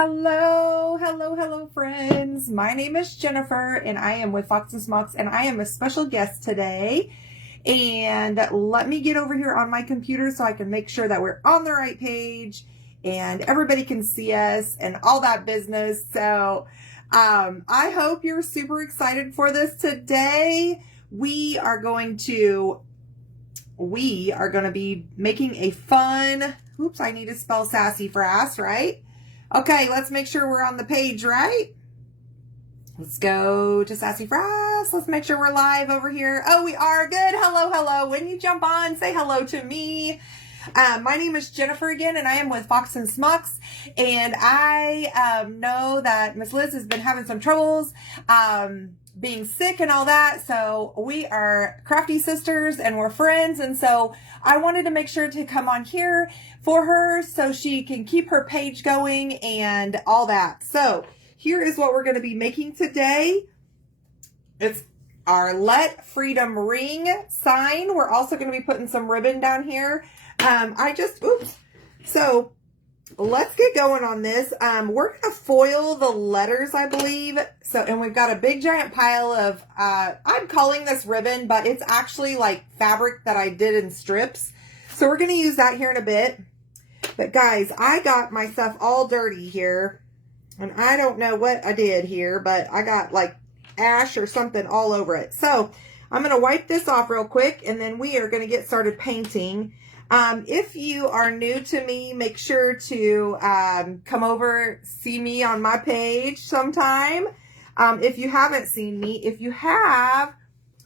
Hello, friends. My name is Jennifer, and I am with Fox and Smocks, and I am a special guest today. And let me get over here on my computer so I can make sure that we're on the right page and everybody can see us and all that business. So I hope you're super excited for this today. We are going to be making a fun, oops, I need to spell sassy for ass, right? Okay, let's make sure we're on the page, right? Let's go to Sassy Fries. Let's make sure we're live over here. Oh, we are. Good. Hello. When you jump on, say hello to me. My name is Jennifer again, and I am with Fox and Smocks. And I know that Miss Liz has been having some troubles being sick and all that. So we are crafty sisters and we're friends. And so I wanted to make sure to come on here for her so she can keep her page going and all that. So here is what we're going to be making today. It's our Let Freedom Ring sign. We're also going to be putting some ribbon down here. So let's get going on this. We're going to foil the letters, I believe. So, and we've got a big giant pile of, I'm calling this ribbon, but it's actually like fabric that I did in strips. So we're going to use that here in a bit. But guys, I got my stuff all dirty here. And I don't know what I did here, but I got like ash or something all over it. So I'm going to wipe this off real quick, and then we are going to get started painting. If you are new to me, make sure to come over, see me on my page sometime. If you haven't seen me, if you have,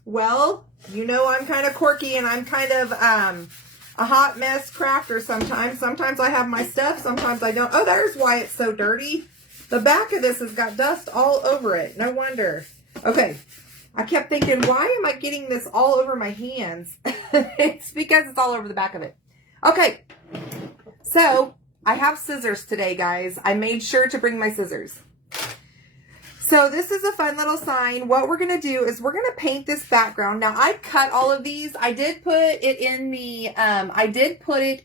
well, you know I'm kind of quirky and I'm kind of a hot mess crafter sometimes. Sometimes I have my stuff, sometimes I don't. Oh, there's why it's so dirty. The back of this has got dust all over it. No wonder. Okay. I kept thinking, why am I getting this all over my hands? It's because it's all over the back of it. Okay. So, I have scissors today, guys. I made sure to bring my scissors. So, this is a fun little sign. What we're going to do is we're going to paint this background. Now, I cut all of these. I did put it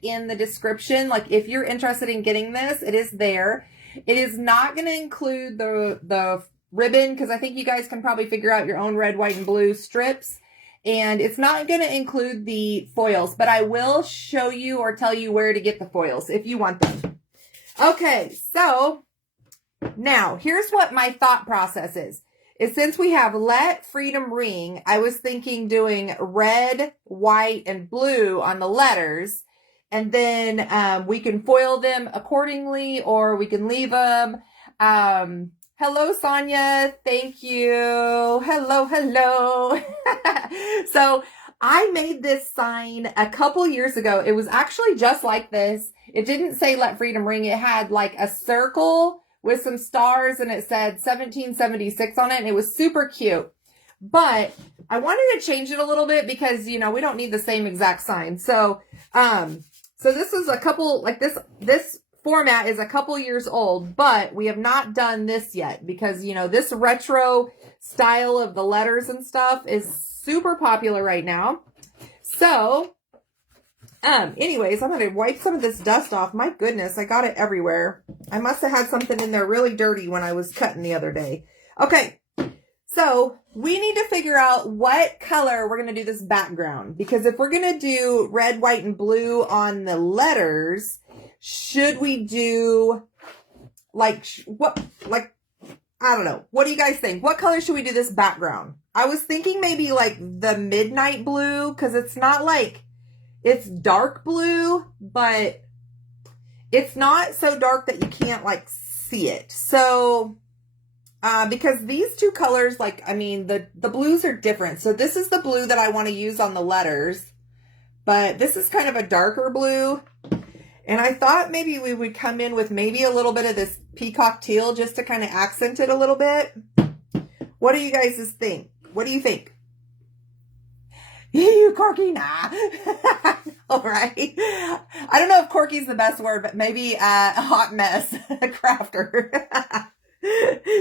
in the description. Like, if you're interested in getting this, it is there. It is not going to include the ribbon, because I think you guys can probably figure out your own red, white, and blue strips. And it's not going to include the foils, but I will show you or tell you where to get the foils if you want them. Okay, so now here's what my thought process is since we have Let Freedom Ring, I was thinking doing red, white, and blue on the letters. And then we can foil them accordingly, or we can leave them. Hello, Sonia. Thank you. Hello. So I made this sign a couple years ago. It was actually just like this. It didn't say Let Freedom Ring. It had like a circle with some stars, and it said 1776 on it. And it was super cute. But I wanted to change it a little bit because, you know, we don't need the same exact sign. So this is a couple, like this format is a couple years old, but we have not done this yet because, you know, this retro style of the letters and stuff is super popular right now. So, anyways, I'm going to wipe some of this dust off. My goodness, I got it everywhere. I must have had something in there really dirty when I was cutting the other day. Okay. So we need to figure out what color we're going to do this background, because if we're going to do red, white, and blue on the letters, should we do I don't know. What do you guys think? What color should we do this background? I was thinking maybe like the midnight blue, because it's not like it's dark blue, but it's not so dark that you can't like see it. So because these two colors, like, I mean, the blues are different. So this is the blue that I want to use on the letters, but this is kind of a darker blue. And I thought maybe we would come in with maybe a little bit of this peacock teal just to kind of accent it a little bit. What do you guys think? What do you think? You corky? Nah. All right. I don't know if corky is the best word, but maybe a hot mess, a crafter.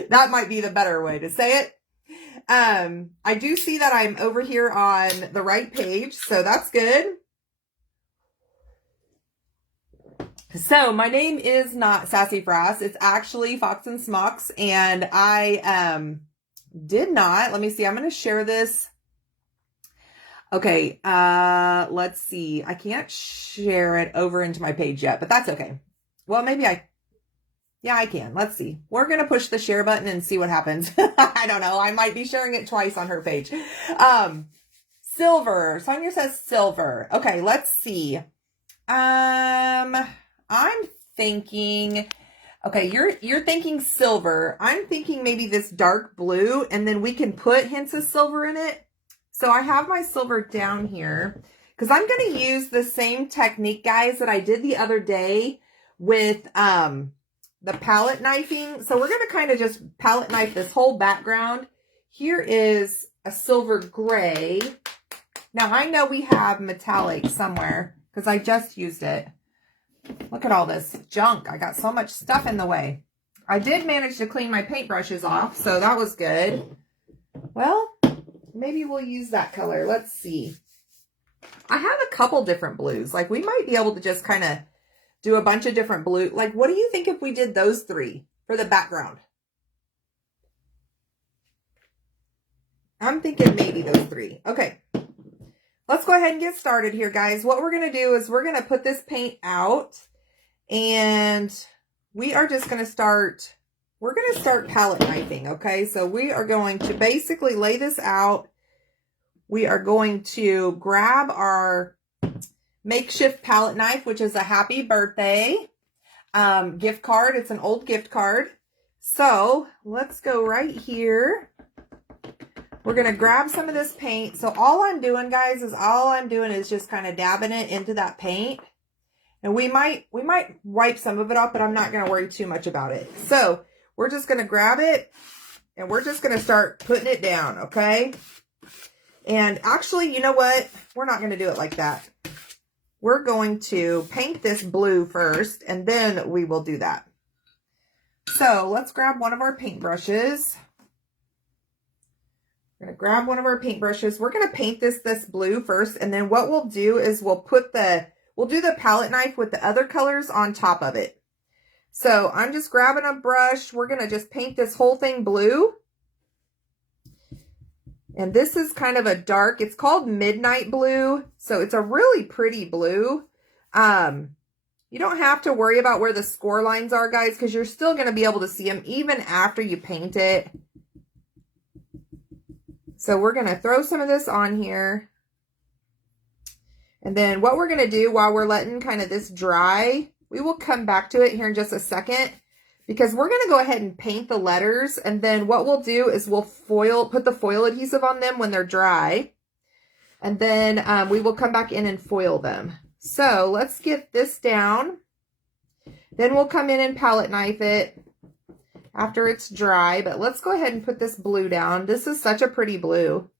That might be the better way to say it. I do see that I'm over here on the right page, so that's good. So my name is not Sassy Frass. It's actually Fox and Smocks. And I did not. Let me see. I'm going to share this. Okay. Let's see. I can't share it over into my page yet, but that's okay. Well, maybe yeah, I can. Let's see. We're going to push the share button and see what happens. I don't know. I might be sharing it twice on her page. Silver. Sonia says silver. Okay, let's see. I'm thinking, okay, you're thinking silver. I'm thinking maybe this dark blue, and then we can put hints of silver in it. So I have my silver down here because I'm going to use the same technique, guys, that I did the other day with the palette knifing. So we're going to kind of just palette knife this whole background. Here is a silver gray. Now I know we have metallic somewhere because I just used it. Look at all this junk. I got so much stuff in the way. I did manage to clean my paintbrushes off, so that was good. Well, maybe we'll use that color. Let's see. I have a couple different blues. Like, we might be able to just kind of do a bunch of different blue. Like, what do you think if we did those three for the background? I'm thinking maybe those three. Okay. Let's go ahead and get started here, guys. What we're going to do is we're going to put this paint out, and we are just going to start, we're going to start palette knifing, okay? So we are going to basically lay this out. We are going to grab our makeshift palette knife, which is a happy birthday gift card. It's an old gift card. So let's go right here. We're going to grab some of this paint. So all I'm doing, guys, is just kind of dabbing it into that paint. And we might wipe some of it off, but I'm not going to worry too much about it. So we're just going to grab it and we're just going to start putting it down, okay? And actually, you know what? We're not going to do it like that. We're going to paint this blue first, and then we will do that. So let's grab one of our paintbrushes. We're going to grab one of our paintbrushes. We're going to paint this blue first, and then what we'll do is we'll do the palette knife with the other colors on top of it. So I'm just grabbing a brush. We're going to just paint this whole thing blue. And this is kind of a dark, it's called Midnight Blue. So it's a really pretty blue. You don't have to worry about where the score lines are, guys, because you're still going to be able to see them even after you paint it. So we're going to throw some of this on here. And then what we're going to do while we're letting kind of this dry, we will come back to it here in just a second, because we're going to go ahead and paint the letters. And then what we'll do is we'll put the foil adhesive on them when they're dry. And then we will come back in and foil them. So let's get this down. Then we'll come in and palette knife it after it's dry. But let's go ahead and put this blue down. This is such a pretty blue.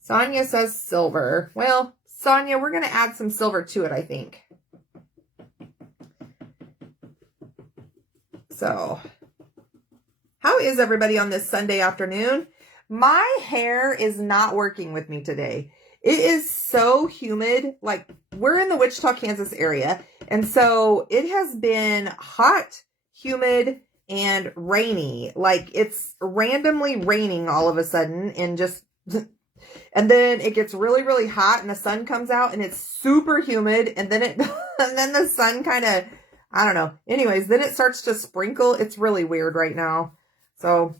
Sonia says silver. Well, Sonia, we're going to add some silver to it, I think. So, how is everybody on this Sunday afternoon? My hair is not working with me today. It is so humid. Like, we're in the Wichita, Kansas area. And so it has been hot, humid, and rainy. Like, it's randomly raining all of a sudden and just, and then it gets really, really hot and the sun comes out and it's super humid. And then and then the sun kind of, I don't know. Anyways, then it starts to sprinkle. It's really weird right now. So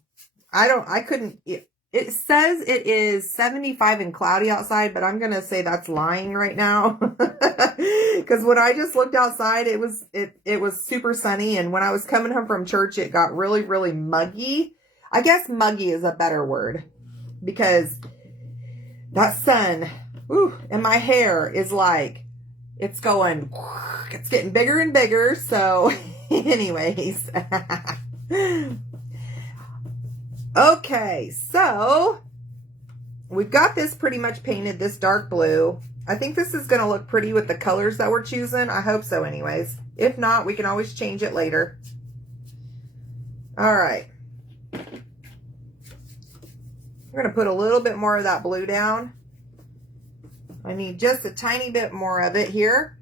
it says it is 75 and cloudy outside, but I'm going to say that's lying right now. Because when I just looked outside, it was super sunny. And when I was coming home from church, it got really, really muggy. I guess muggy is a better word, because that sun, and my hair is like, it's getting bigger and bigger. So anyways, okay, so we've got this pretty much painted, this dark blue. I think this is going to look pretty with the colors that we're choosing. I hope so anyways. If not, we can always change it later. All right. I'm going to put a little bit more of that blue down. I need just a tiny bit more of it here.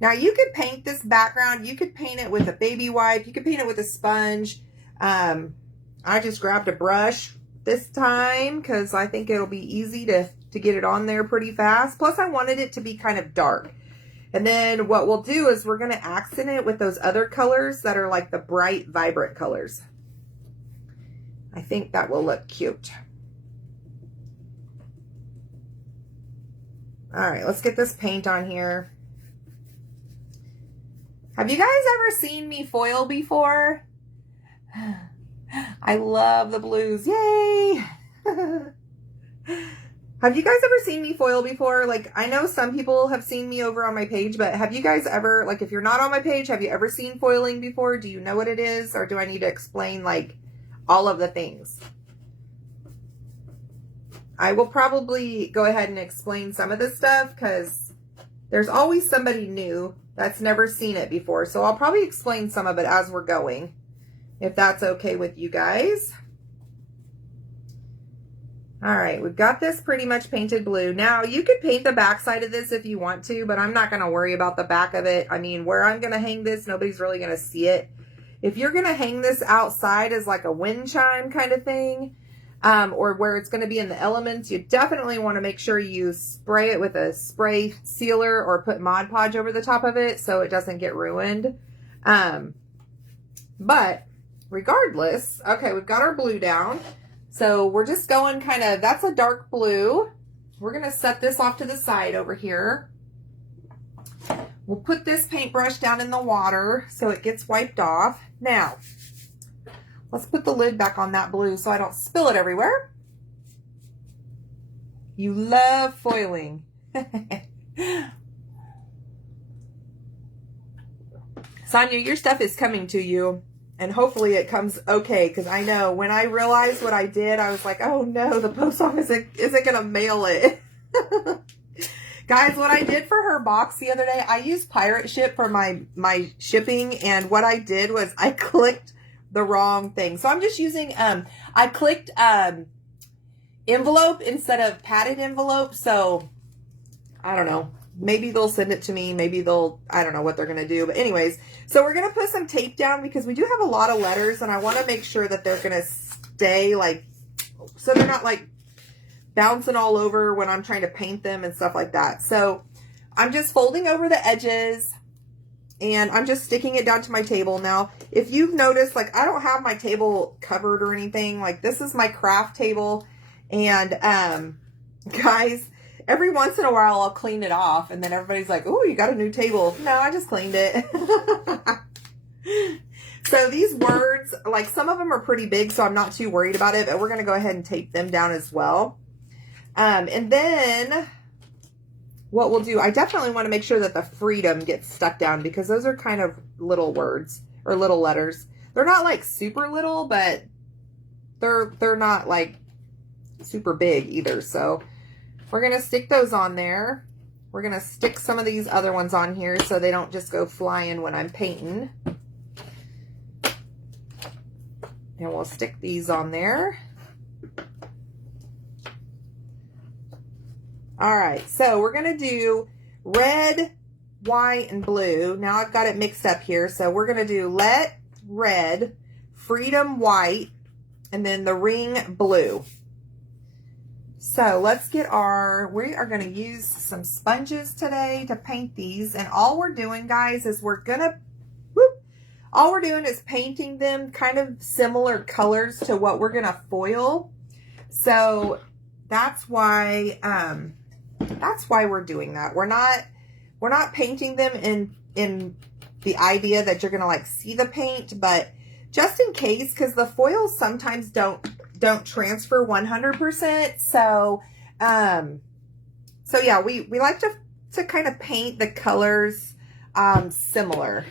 Now you could paint this background. You could paint it with a baby wipe. You could paint it with a sponge. I just grabbed a brush this time because I think it'll be easy to get it on there pretty fast. Plus I wanted it to be kind of dark. And then what we'll do is we're going to accent it with those other colors that are like the bright, vibrant colors. I think that will look cute. All right, let's get this paint on here. Have you guys ever seen me foil before? I love the blues. Yay! Have you guys ever seen me foil before? Like, I know some people have seen me over on my page, but have you guys ever, like, if you're not on my page, have you ever seen foiling before? Do you know what it is? Or do I need to explain, like, all of the things? I will probably go ahead and explain some of this stuff because there's always somebody new that's never seen it before. So I'll probably explain some of it as we're going, if that's okay with you guys. All right, we've got this pretty much painted blue. Now, you could paint the back side of this if you want to, but I'm not going to worry about the back of it. I mean, where I'm going to hang this, nobody's really going to see it. If you're going to hang this outside as like a wind chime kind of thing, or where it's going to be in the elements, you definitely want to make sure you spray it with a spray sealer or put Mod Podge over the top of it so it doesn't get ruined. But regardless, okay, we've got our blue down. So we're just going kind of, that's a dark blue. We're going to set this off to the side over here. We'll put this paintbrush down in the water so it gets wiped off. Now, let's put the lid back on that blue so I don't spill it everywhere. You love foiling. Sonia, your stuff is coming to you. And hopefully it comes okay, because I know when I realized what I did, I was like, oh no, the post office isn't going to mail it. Guys, what I did for her box the other day, I used Pirate Ship for my shipping, and what I did was I clicked the wrong thing. So I'm just using, I clicked envelope instead of padded envelope, so I don't know. Maybe they'll send it to me. Maybe I don't know what they're going to do. But anyways, so we're going to put some tape down because we do have a lot of letters and I want to make sure that they're going to stay like, so they're not like bouncing all over when I'm trying to paint them and stuff like that. So I'm just folding over the edges and I'm just sticking it down to my table. Now, if you've noticed, like I don't have my table covered or anything. Like this is my craft table. And guys, every once in a while, I'll clean it off, and then everybody's like, "Ooh, you got a new table." No, I just cleaned it. So these words, like some of them are pretty big, so I'm not too worried about it, but we're going to go ahead and tape them down as well. And then what we'll do, I definitely want to make sure that the freedom gets stuck down because those are kind of little words or little letters. They're not like super little, but they're not like super big either, so we're going to stick those on there. We're going to stick some of these other ones on here so they don't just go flying when I'm painting. And we'll stick these on there. All right, so we're going to do red, white, and blue. Now I've got it mixed up here. So we're going to do let red, freedom white, and then the ring blue. So let's get we are going to use some sponges today to paint these. And all we're doing, guys, is all we're doing is painting them kind of similar colors to what we're going to foil. So that's why we're doing that. We're not painting them in the idea that you're going to like see the paint, but just in case, because the foils sometimes don't transfer 100%. So yeah, we like to kind of paint the colors similar.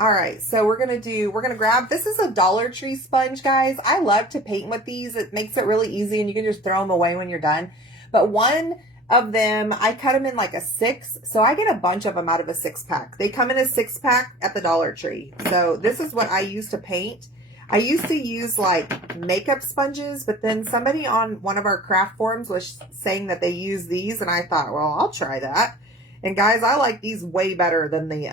All right, so we're gonna grab, this is a Dollar Tree sponge, guys. I love to paint with these. It makes it really easy and you can just throw them away when you're done. But one of them, I cut them in like a 6, so I get a bunch of them out of a 6-pack. They come in a 6-pack at the Dollar Tree. So this is what I use to paint. I used to use like makeup sponges, but then somebody on one of our craft forums was saying that they use these, and I thought, well, I'll try that. And guys, I like these way better than the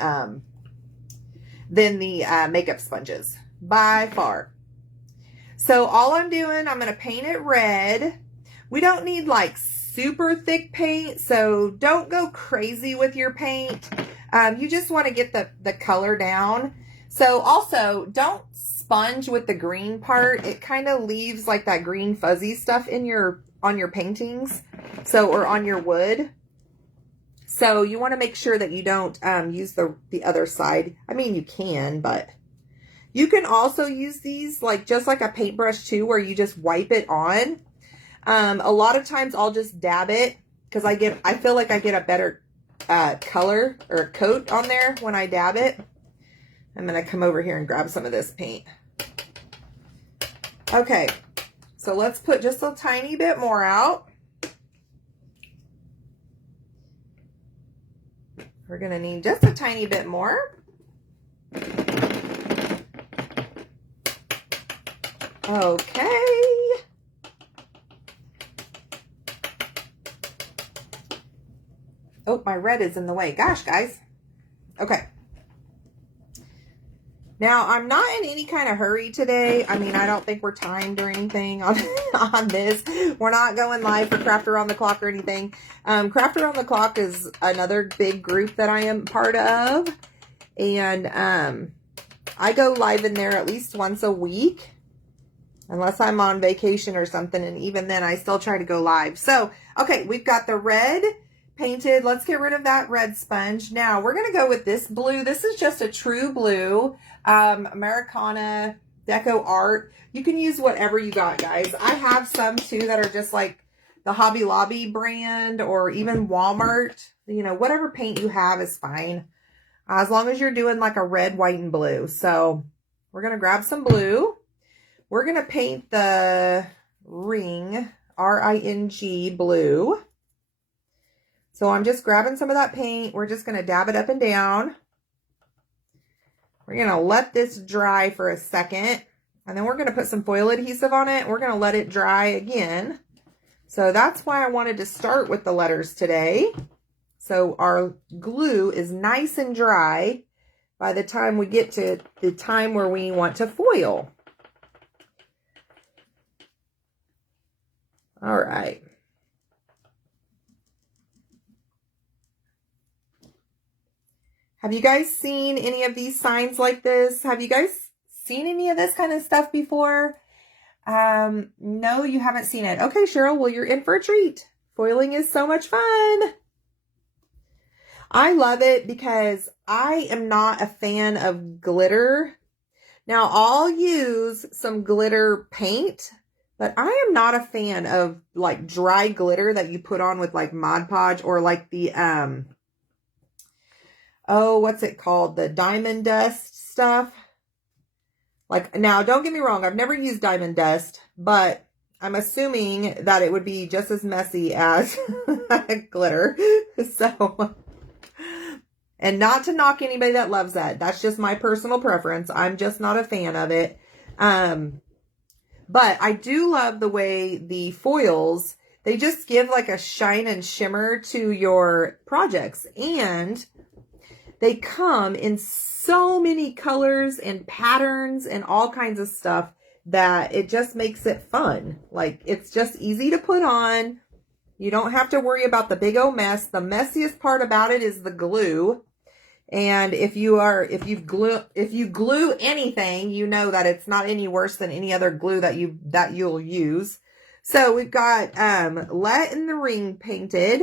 makeup sponges by far. So all I'm doing, I'm going to paint it red. We don't need like super thick paint, so don't go crazy with your paint. You just want to get the color down. So also, don't sponge with the green part. It kind of leaves like that green fuzzy stuff in on your paintings, or on your wood. So you want to make sure that you don't use the other side. I mean, you can, but you can also use these just like a paintbrush too, where you just wipe it on. A lot of times I'll just dab it because I feel like I get a better color or coat on there when I dab it. I'm going to come over here and grab some of this paint. Okay, so let's put just a tiny bit more out. We're going to need just a tiny bit more. Okay. Oh, my red is in the way. Gosh, guys. Okay. Now, I'm not in any kind of hurry today. I mean, I don't think we're timed or anything on this. We're not going live for Craft Around the Clock or anything. Craft Around the Clock is another big group that I am part of. And I go live in there at least once a week. Unless I'm on vacation or something. And even then, I still try to go live. So, okay, we've got the red painted. Let's get rid of that red sponge. Now, we're going to go with this blue. This is just a true blue. Americana Deco Art. You can use whatever you got, guys. I have some too that are just like the Hobby Lobby brand or even Walmart. You know, whatever paint you have is fine. As long as you're doing like a red, white, and blue. So we're going to grab some blue. We're going to paint the ring, R-I-N-G, blue. So I'm just grabbing some of that paint. We're just going to dab it up and down. We're going to let this dry for a second. And then we're going to put some foil adhesive on it. We're going to let it dry again. So that's why I wanted to start with the letters today. So our glue is nice and dry by the time we get to the time where we want to foil. All right. Have you guys seen any of these signs like this? Have you guys seen any of this kind of stuff before? No, you haven't seen it. Okay, Cheryl, well, you're in for a treat. Foiling is so much fun. I love it because I am not a fan of glitter. Now, I'll use some glitter paint, but I am not a fan of like dry glitter that you put on with like Mod Podge or like the, oh, what's it called? The diamond dust stuff. Like, now, don't get me wrong. I've never used diamond dust, but I'm assuming that it would be just as messy as glitter. So, and not to knock anybody that loves that. That's just my personal preference. I'm just not a fan of it. But I do love the way the foils, they just give like a shine and shimmer to your projects. And they come in so many colors and patterns and all kinds of stuff that it just makes it fun. Like, it's just easy to put on. You don't have to worry about the big old mess. The messiest part about it is the glue. And if you glue anything, you know that it's not any worse than any other glue that you'll use. So we've got Let in the Ring painted.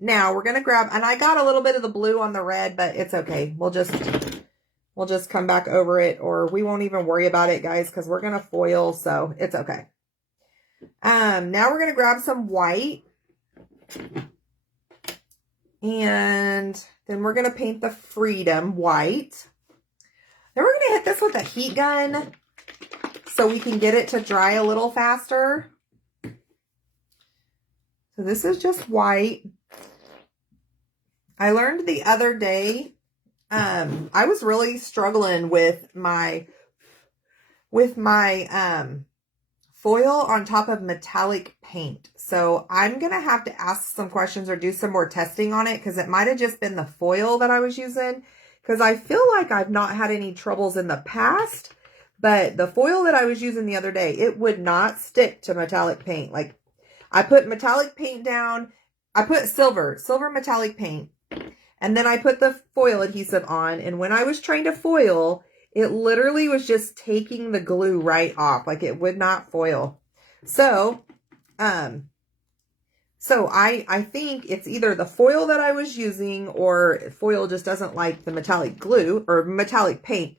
Now we're going to grab, and I got a little bit of the blue on the red, but it's okay. We'll just come back over it, or we won't even worry about it, guys, because we're going to foil, so it's okay. Now we're going to grab some white. And then we're going to paint the Freedom white. Then we're going to hit this with a heat gun so we can get it to dry a little faster. So this is just white. I learned the other day, I was really struggling with my foil on top of metallic paint. So I'm going to have to ask some questions or do some more testing on it because it might have just been the foil that I was using. Because I feel like I've not had any troubles in the past. But the foil that I was using the other day, it would not stick to metallic paint. Like, I put metallic paint down. I put silver metallic paint. And then I put the foil adhesive on. And when I was trying to foil, it literally was just taking the glue right off. Like, it would not foil. So I think it's either the foil that I was using or foil just doesn't like the metallic glue or metallic paint.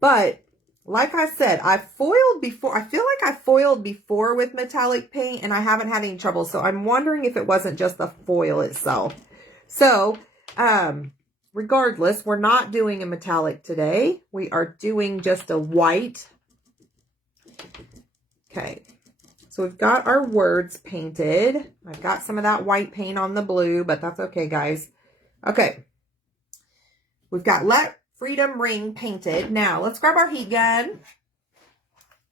But like I said, I've foiled before. I feel like I foiled before with metallic paint and I haven't had any trouble. So I'm wondering if it wasn't just the foil itself. So, regardless, we're not doing a metallic today. We are doing just a white. Okay. So we've got our words painted. I've got some of that white paint on the blue, but that's okay, guys. Okay. We've got Let Freedom Ring painted. Now, let's grab our heat gun.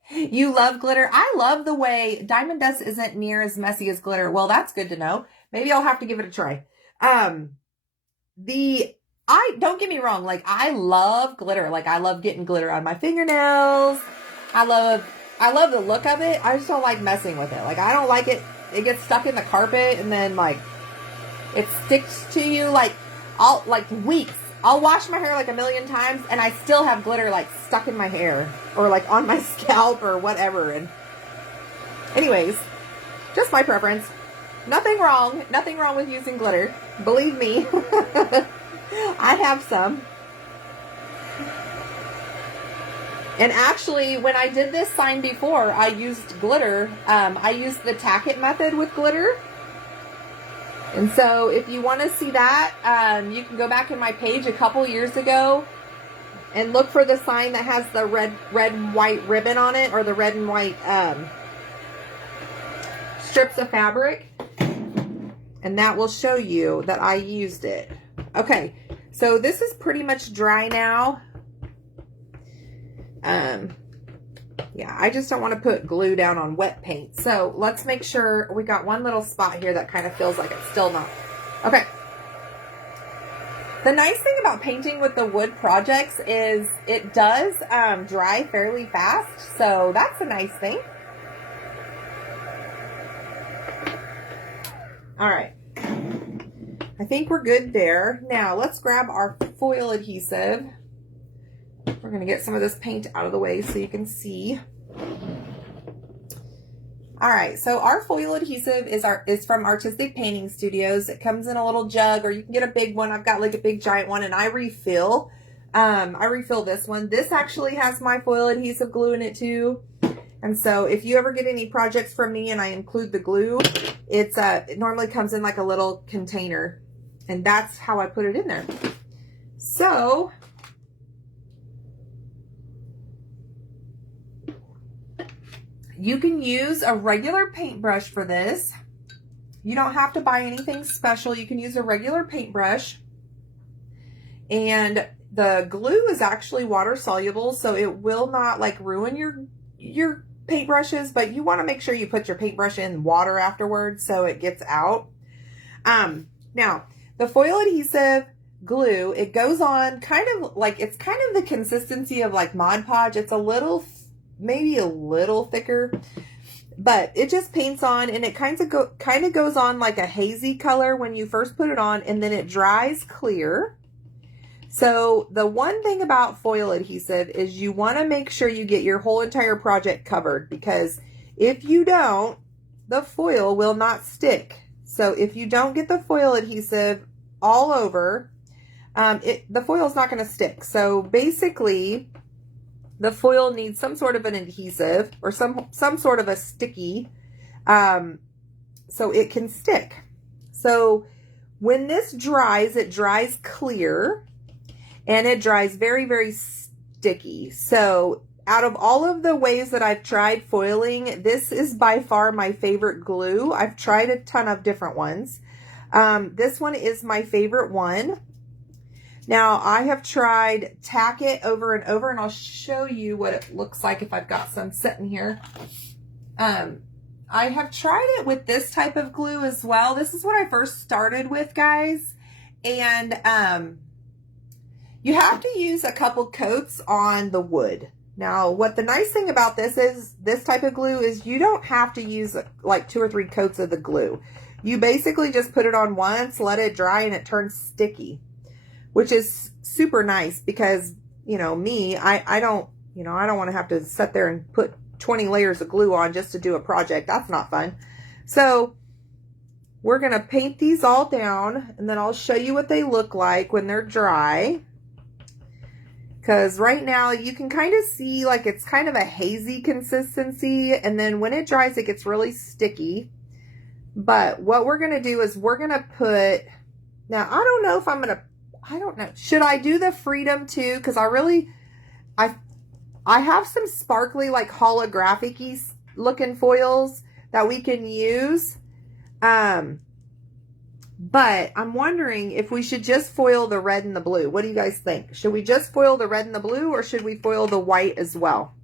You love glitter. I love the way Diamond Dust isn't near as messy as glitter. Well, that's good to know. Maybe I'll have to give it a try. Don't get me wrong. Like, I love glitter. Like, I love getting glitter on my fingernails. I love the look of it. I just don't like messing with it. Like, I don't like it. It gets stuck in the carpet and then, like, it sticks to you, like, weeks. I'll wash my hair like a million times and I still have glitter, like, stuck in my hair or, like, on my scalp or whatever. And anyways, just my preference. Nothing wrong with using glitter. Believe me. I have some. And actually, when I did this sign before, I used glitter. I used the tack it method with glitter. And so if you want to see that, you can go back in my page a couple years ago and look for the sign that has the red and white ribbon on it, or the red and white strips of fabric. And that will show you that I used it. Okay, so this is pretty much dry now. Yeah, I just don't want to put glue down on wet paint. So let's make sure we got one little spot here that kind of feels like it's still not. Okay. The nice thing about painting with the wood projects is it does dry fairly fast. So that's a nice thing. All right. I think we're good there. Now let's grab our foil adhesive. We're going to get some of this paint out of the way so you can see. All right, so our foil adhesive is from Artistic Painting Studios. It comes in a little jug, or you can get a big one. I've got like a big giant one, and I refill this one. This actually has my foil adhesive glue in it too. And so if you ever get any projects from me and I include the glue, it normally comes in like a little container, and that's how I put it in there. So you can use a regular paintbrush for this. You don't have to buy anything special. You can use a regular paintbrush. And the glue is actually water soluble, so it will not like ruin your paintbrushes, but you want to make sure you put your paintbrush in water afterwards so it gets out. Now, the foil adhesive glue, it goes on kind of like, it's kind of the consistency of like Mod Podge. It's maybe a little thicker, but it just paints on, and it kind of goes on like a hazy color when you first put it on, and then it dries clear. So the one thing about foil adhesive is you want to make sure you get your whole entire project covered, because if you don't, the foil will not stick. So if you don't get the foil adhesive all over, the foil is not going to stick. So basically, the foil needs some sort of an adhesive or some sort of a sticky, so it can stick. So when this dries, it dries clear, and it dries very, very sticky. So out of all of the ways that I've tried foiling, this is by far my favorite glue. I've tried a ton of different ones. This one is my favorite one. Now, I have tried Tack It over and over, and I'll show you what it looks like if I've got some sitting here. I have tried it with this type of glue as well. This is what I first started with, guys. And you have to use a couple coats on the wood. Now, what the nice thing about this is, this type of glue is you don't have to use like 2 or 3 coats of the glue. You basically just put it on once, let it dry, and it turns sticky, which is super nice because, you know, me, I don't want to have to sit there and put 20 layers of glue on just to do a project. That's not fun. So we're going to paint these all down, and then I'll show you what they look like when they're dry. Because right now you can kind of see like it's kind of a hazy consistency, and then when it dries it gets really sticky. But what we're going to do is we're going to put, now I don't know if I'm going to, I don't know, should I do the Freedom too? Because I have some sparkly like holographic-y looking foils that we can use. But I'm wondering if we should just foil the red and the blue. What do you guys think? Should we just foil the red and the blue, or should we foil the white as well?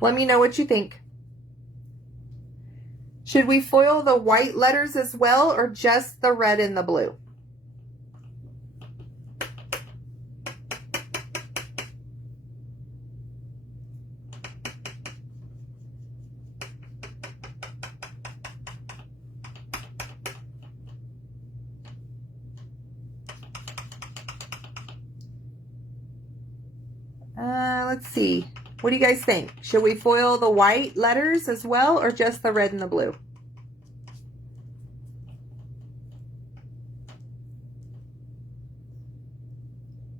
Let me know what you think. Should we foil the white letters as well, or just the red and the blue? Let's see. What do you guys think? Should we foil the white letters as well, or just the red and the blue?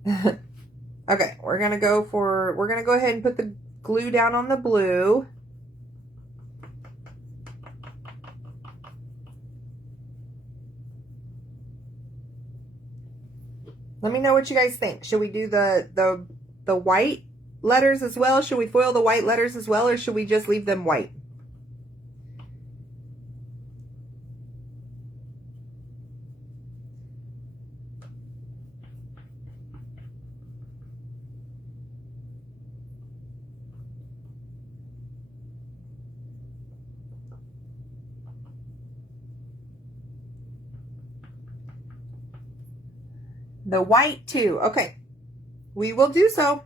Okay, we're gonna go ahead and put the glue down on the blue. Let me know what you guys think. Should we do the white letters as well? Should we foil the white letters as well, or should we just leave them white? The white too. Okay, we will do so.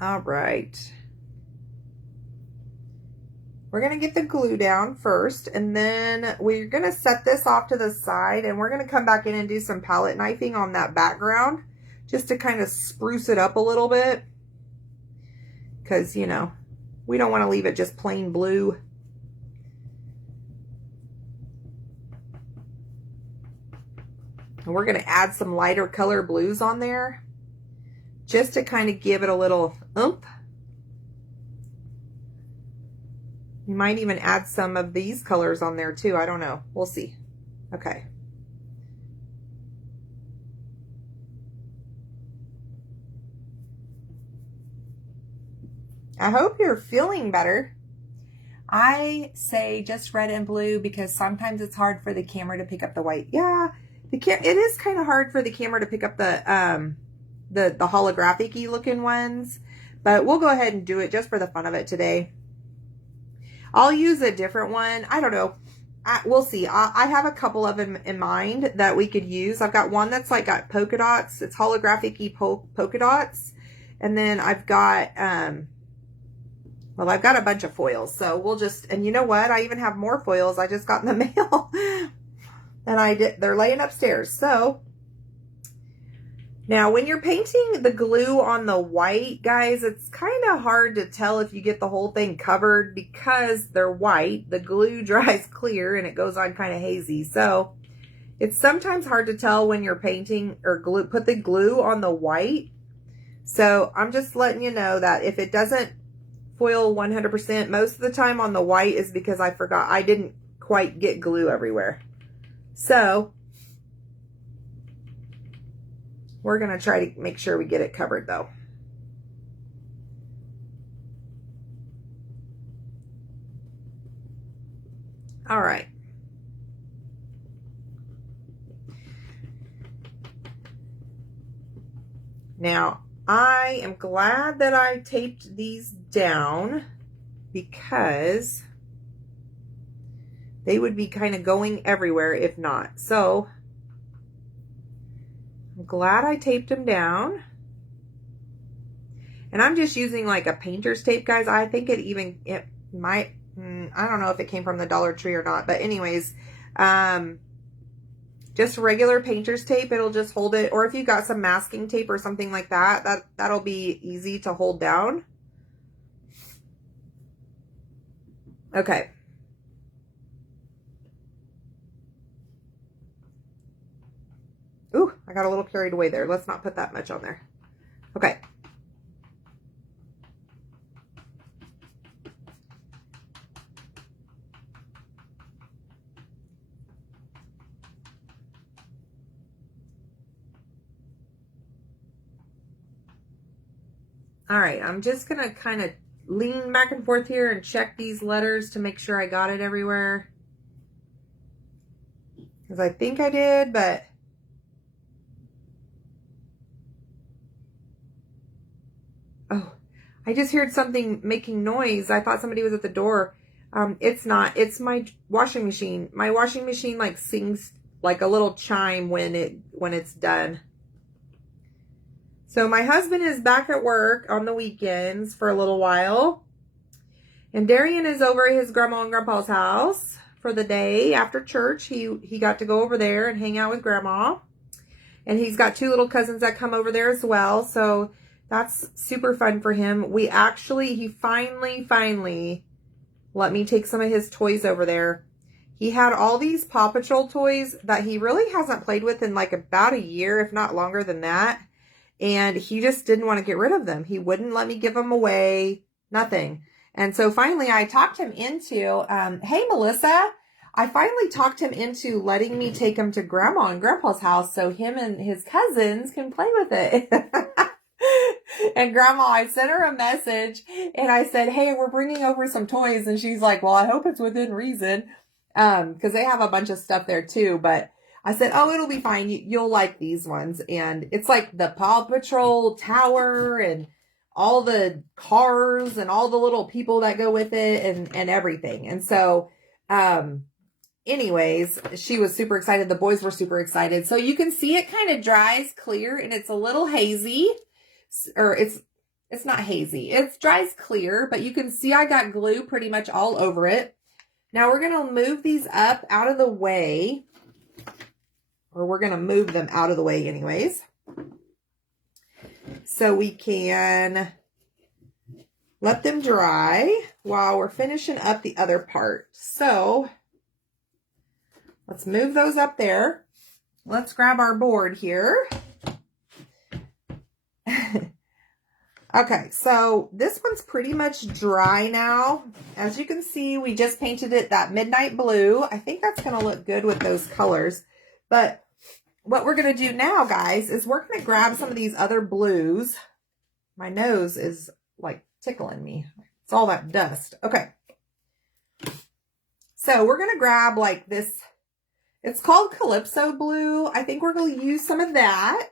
All right. We're going to get the glue down first, and then we're going to set this off to the side, and we're going to come back in and do some palette knifing on that background just to kind of spruce it up a little bit, because, you know, we don't want to leave it just plain blue. And we're going to add some lighter color blues on there just to kind of give it a little oomph. You might even add some of these colors on there too. I don't know. We'll see. Okay. I hope you're feeling better. I say just red and blue because sometimes it's hard for the camera to pick up the white. Yeah, it is kind of hard for the camera to pick up the holographic-y looking ones, but we'll go ahead and do it just for the fun of it today. I'll use a different one. I don't know. We'll see. I have a couple of them in mind that we could use. I've got one that's like got polka dots. It's holographic-y polka dots. And then I've got, well, I've got a bunch of foils. So we'll just, and you know what? I even have more foils I just got in the mail. And they're laying upstairs. So now when you're painting the glue on the white, guys, it's kind of hard to tell if you get the whole thing covered because they're white. The glue dries clear and it goes on kind of hazy. So it's sometimes hard to tell when you're painting or put the glue on the white. So I'm just letting you know that if it doesn't foil 100%, most of the time on the white is because I didn't quite get glue everywhere. So we're going to try to make sure we get it covered though. All right. Now, I am glad that I taped these down because they would be kind of going everywhere if not. So, I'm glad I taped them down. And I'm just using like a painter's tape, guys. I think it might, I don't know if it came from the Dollar Tree or not. But anyways, just regular painter's tape. It'll just hold it. Or if you got some masking tape or something like that, that'll be easy to hold down. Okay. Ooh, I got a little carried away there. Let's not put that much on there. Okay. All right, I'm just going to kind of lean back and forth here and check these letters to make sure I got it everywhere. Because I think I did, but... Oh, I just heard something making noise. I thought somebody was at the door. It's not. It's my washing machine. My washing machine like sings like a little chime when it's done. So my husband is back at work on the weekends for a little while. And Darian is over at his grandma and grandpa's house for the day after church. He got to go over there and hang out with grandma. And he's got 2 little cousins that come over there as well. So that's super fun for him. He finally let me take some of his toys over there. He had all these Paw Patrol toys that he really hasn't played with in like about a year, if not longer than that. And he just didn't want to get rid of them. He wouldn't let me give them away, nothing. And so finally I talked him into, hey, Melissa, I finally talked him into letting me take him to grandma and grandpa's house so him and his cousins can play with it. And grandma, I sent her a message and I said, hey, we're bringing over some toys. And she's like, well, I hope it's within reason. Cause they have a bunch of stuff there too, but I said, oh, it'll be fine. You'll like these ones. And it's like the Paw Patrol tower and all the cars and all the little people that go with it and everything. And so, anyways, she was super excited. The boys were super excited. So you can see it kind of dries clear and it's a little hazy, or it's not hazy. It dries clear, but you can see I got glue pretty much all over it. Now we're going to move these up out of the way. Or we're going to move them out of the way anyways. So we can let them dry while we're finishing up the other part. So let's move those up there. Let's grab our board here. Okay, so this one's pretty much dry now. As you can see, we just painted it that midnight blue. I think that's going to look good with those colors. But what we're going to do now, guys, is we're going to grab some of these other blues. My nose is like tickling me. It's all that dust. Okay. So we're going to grab like this. It's called Calypso blue. I think we're going to use some of that.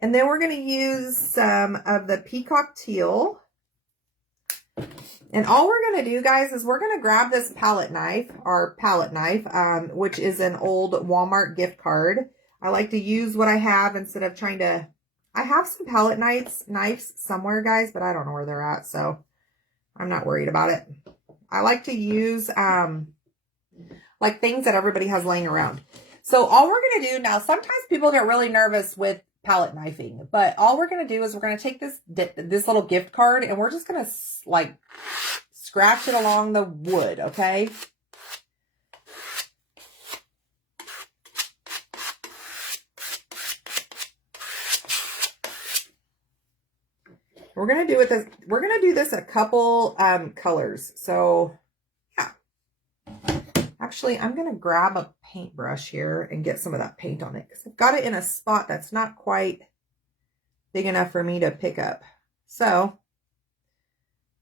And then we're going to use some of the peacock teal. And all we're going to do, guys, is we're going to grab this palette knife, which is an old Walmart gift card. I like to use what I have instead of trying to... I have some palette knives somewhere, guys, but I don't know where they're at, so I'm not worried about it. I like to use like things that everybody has laying around. So all we're going to do now, sometimes people get really nervous with palette knifing, but all we're going to do is we're going to take this little gift card and we're just going to like scratch it along the wood, okay? We're going to do this a couple colors. So yeah. Actually, I'm going to grab a paintbrush here and get some of that paint on it because I've got it in a spot that's not quite big enough for me to pick up. So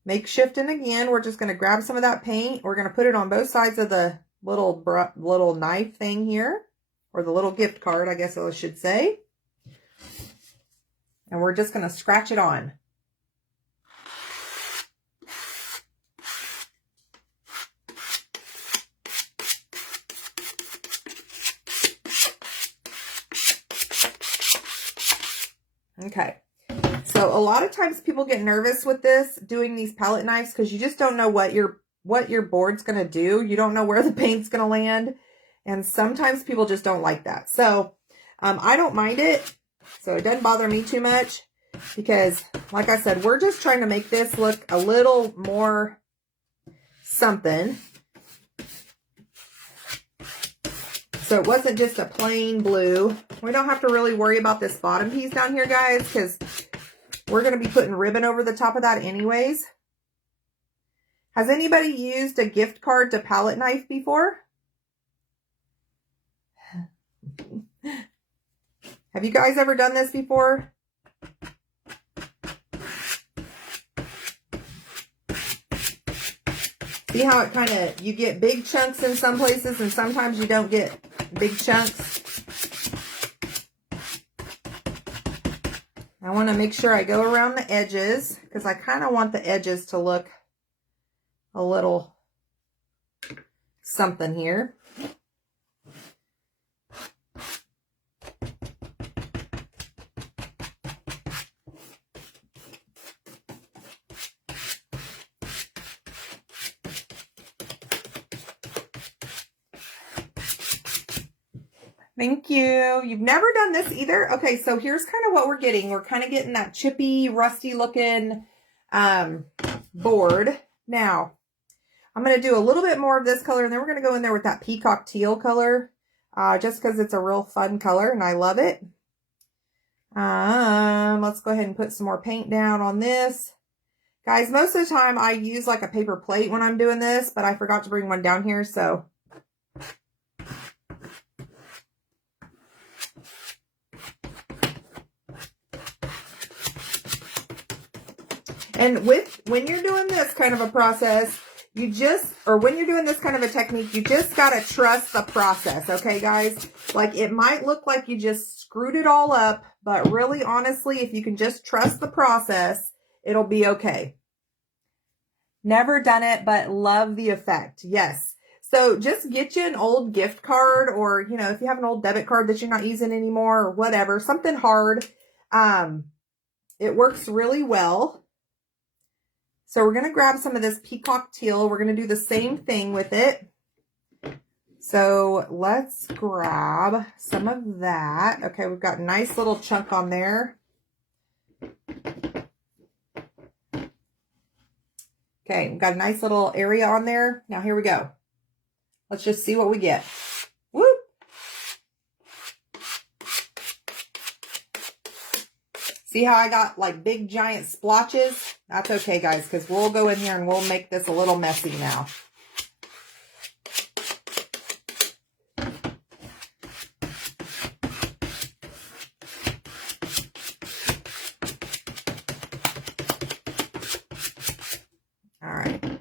makeshifting again, we're just going to grab some of that paint. We're going to put it on both sides of the little knife thing here, or the little gift card, I guess I should say. And we're just going to scratch it on. Okay. So a lot of times people get nervous with this, doing these palette knives, because you just don't know what your board's going to do. You don't know where the paint's going to land. And sometimes people just don't like that. So I don't mind it. So it doesn't bother me too much because, like I said, we're just trying to make this look a little more something. So it wasn't just a plain blue. We don't have to really worry about this bottom piece down here, guys, because we're going to be putting ribbon over the top of that anyways. Has anybody used a gift card to palette knife before? Have you guys ever done this before? See how it kind of, you get big chunks in some places and sometimes you don't get big chunks. I want to make sure I go around the edges because I kind of want the edges to look a little something here. Thank you. You've never done this either? Okay, so here's kind of what we're getting. We're kind of getting that chippy, rusty looking board. Now, I'm going to do a little bit more of this color, and then we're going to go in there with that peacock teal color, just because it's a real fun color, and I love it. Let's go ahead and put some more paint down on this. Guys, most of the time I use like a paper plate when I'm doing this, but I forgot to bring one down here, so... And when you're doing this kind of a process, when you're doing this kind of a technique, you just got to trust the process, okay, guys? Like, it might look like you just screwed it all up, but really, honestly, if you can just trust the process, it'll be okay. Never done it, but love the effect. Yes. So just get you an old gift card, or, you know, if you have an old debit card that you're not using anymore or whatever, something hard. It works really well. So we're going to grab some of this peacock teal. We're going to do the same thing with it. So let's grab some of that. Okay, we've got a nice little chunk on there. Okay, we've got a nice little area on there. Now here we go. Let's just see what we get. Whoop! See how I got like big giant splotches? That's okay, guys, because we'll go in here and we'll make this a little messy now. All right.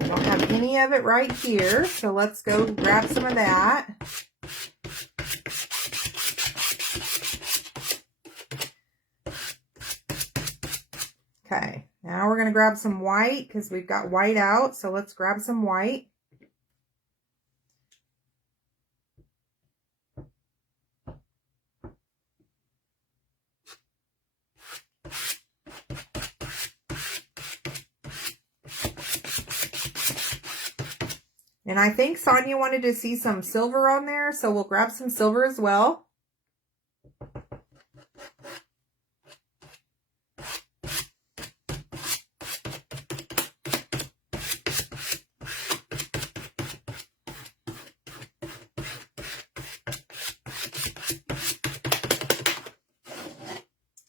I don't have any of it right here, so let's go grab some of that. Okay, now we're going to grab some white because we've got white out, so let's grab some white. And I think Sonia wanted to see some silver on there, so we'll grab some silver as well.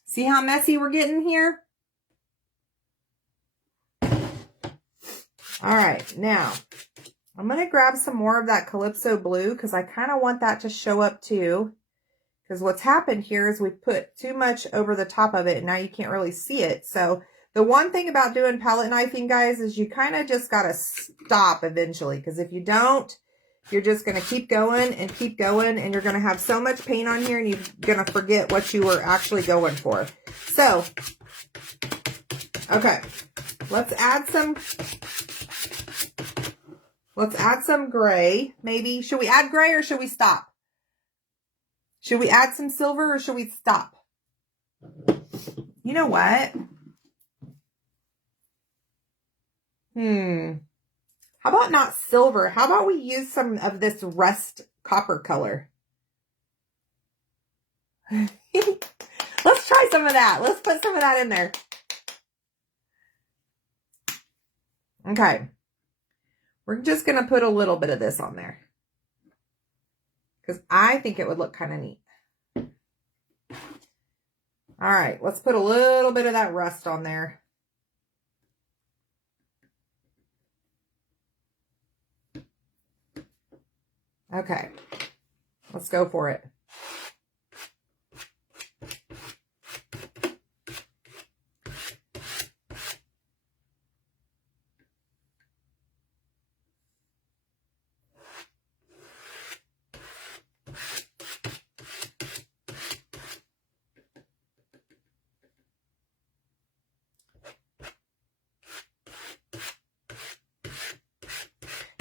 See how messy we're getting here? All right, now I'm going to grab some more of that Calypso blue because I kind of want that to show up too. Because what's happened here is we put too much over the top of it and now you can't really see it. So the one thing about doing palette knifing, guys, is you kind of just got to stop eventually. Because if you don't, you're just going to keep going and you're going to have so much paint on here and you're going to forget what you were actually going for. So, okay, let's add some gray. Maybe, should we add gray or should we stop? Should we add some silver or should we stop? You know what? How about not silver? How about we use some of this rust copper color? Let's try some of that. Let's put some of that in there. Okay. We're just going to put a little bit of this on there, because I think it would look kind of neat. All right, let's put a little bit of that rust on there. Okay, let's go for it.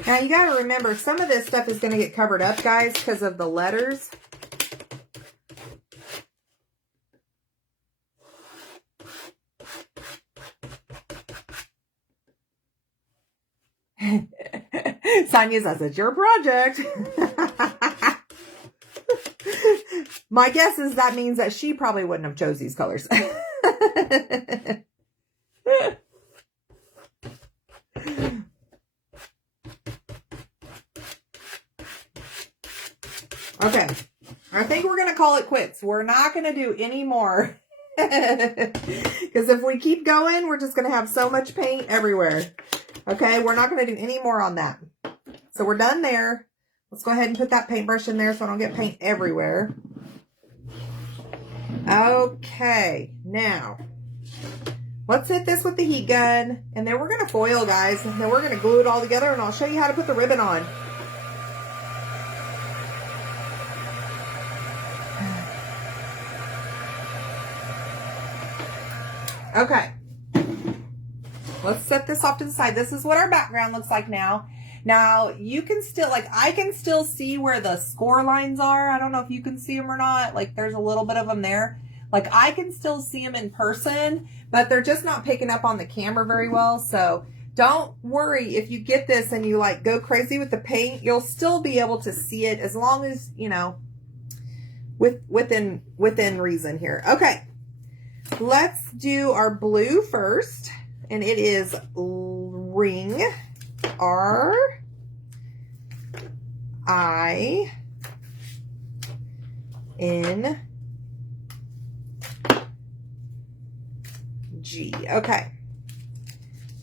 Now, you got to remember, some of this stuff is going to get covered up, guys, because of the letters. Sonia says, it's your project. My guess is that means that she probably wouldn't have chose these colors. Okay, I think we're going to call it quits. We're not going to do any more. Because if we keep going, we're just going to have so much paint everywhere. Okay, we're not going to do any more on that. So we're done there. Let's go ahead and put that paintbrush in there so I don't get paint everywhere. Okay, now let's hit this with the heat gun. And then we're going to foil, guys. And then we're going to glue it all together and I'll show you how to put the ribbon on. Okay, let's set this off to the side. This is what our background looks like now. Now, you can still, like, I can still see where the score lines are. I don't know if you can see them or not. Like, there's a little bit of them there. Like, I can still see them in person, but they're just not picking up on the camera very well. So don't worry if you get this and you, like, go crazy with the paint. You'll still be able to see it as long as, you know, within reason here. Okay. Let's do our blue first, and it is ring R-I-N-G. Okay.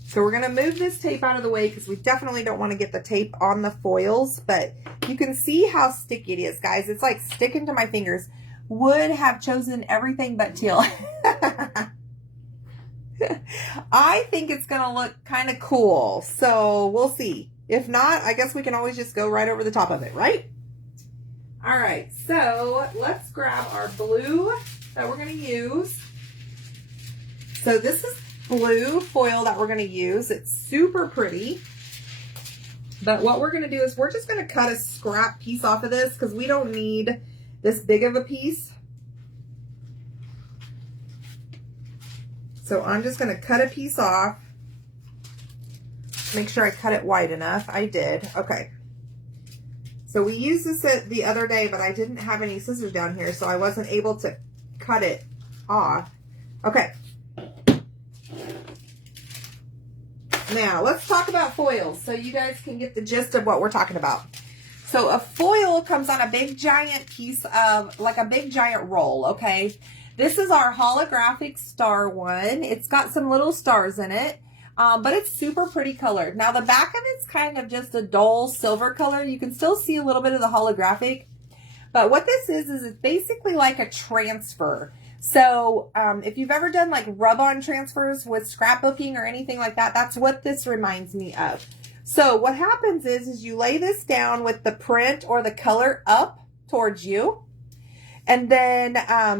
So we're going to move this tape out of the way because we definitely don't want to get the tape on the foils, but you can see how sticky it is, guys. It's like sticking to my fingers. Would have chosen everything but teal. I think it's going to look kind of cool. So we'll see. If not, I guess we can always just go right over the top of it, right? All right. So let's grab our blue that we're going to use. So this is blue foil that we're going to use. It's super pretty. But what we're going to do is we're just going to cut a scrap piece off of this because we don't need this big of a piece. So I'm just going to cut a piece off. Make sure I cut it wide enough. I did. Okay. So we used this the other day, but I didn't have any scissors down here, so I wasn't able to cut it off. Okay. Now, let's talk about foils so you guys can get the gist of what we're talking about. So a foil comes on a big giant piece of, like a big giant roll, okay? This is our holographic star one. It's got some little stars in it, but it's super pretty colored. Now the back of it's kind of just a dull silver color. You can still see a little bit of the holographic, But what this is it's basically like a transfer. So if you've ever done like rub-on transfers with scrapbooking or anything like that, that's what this reminds me of. So what happens is you lay this down with the print or the color up towards you. And then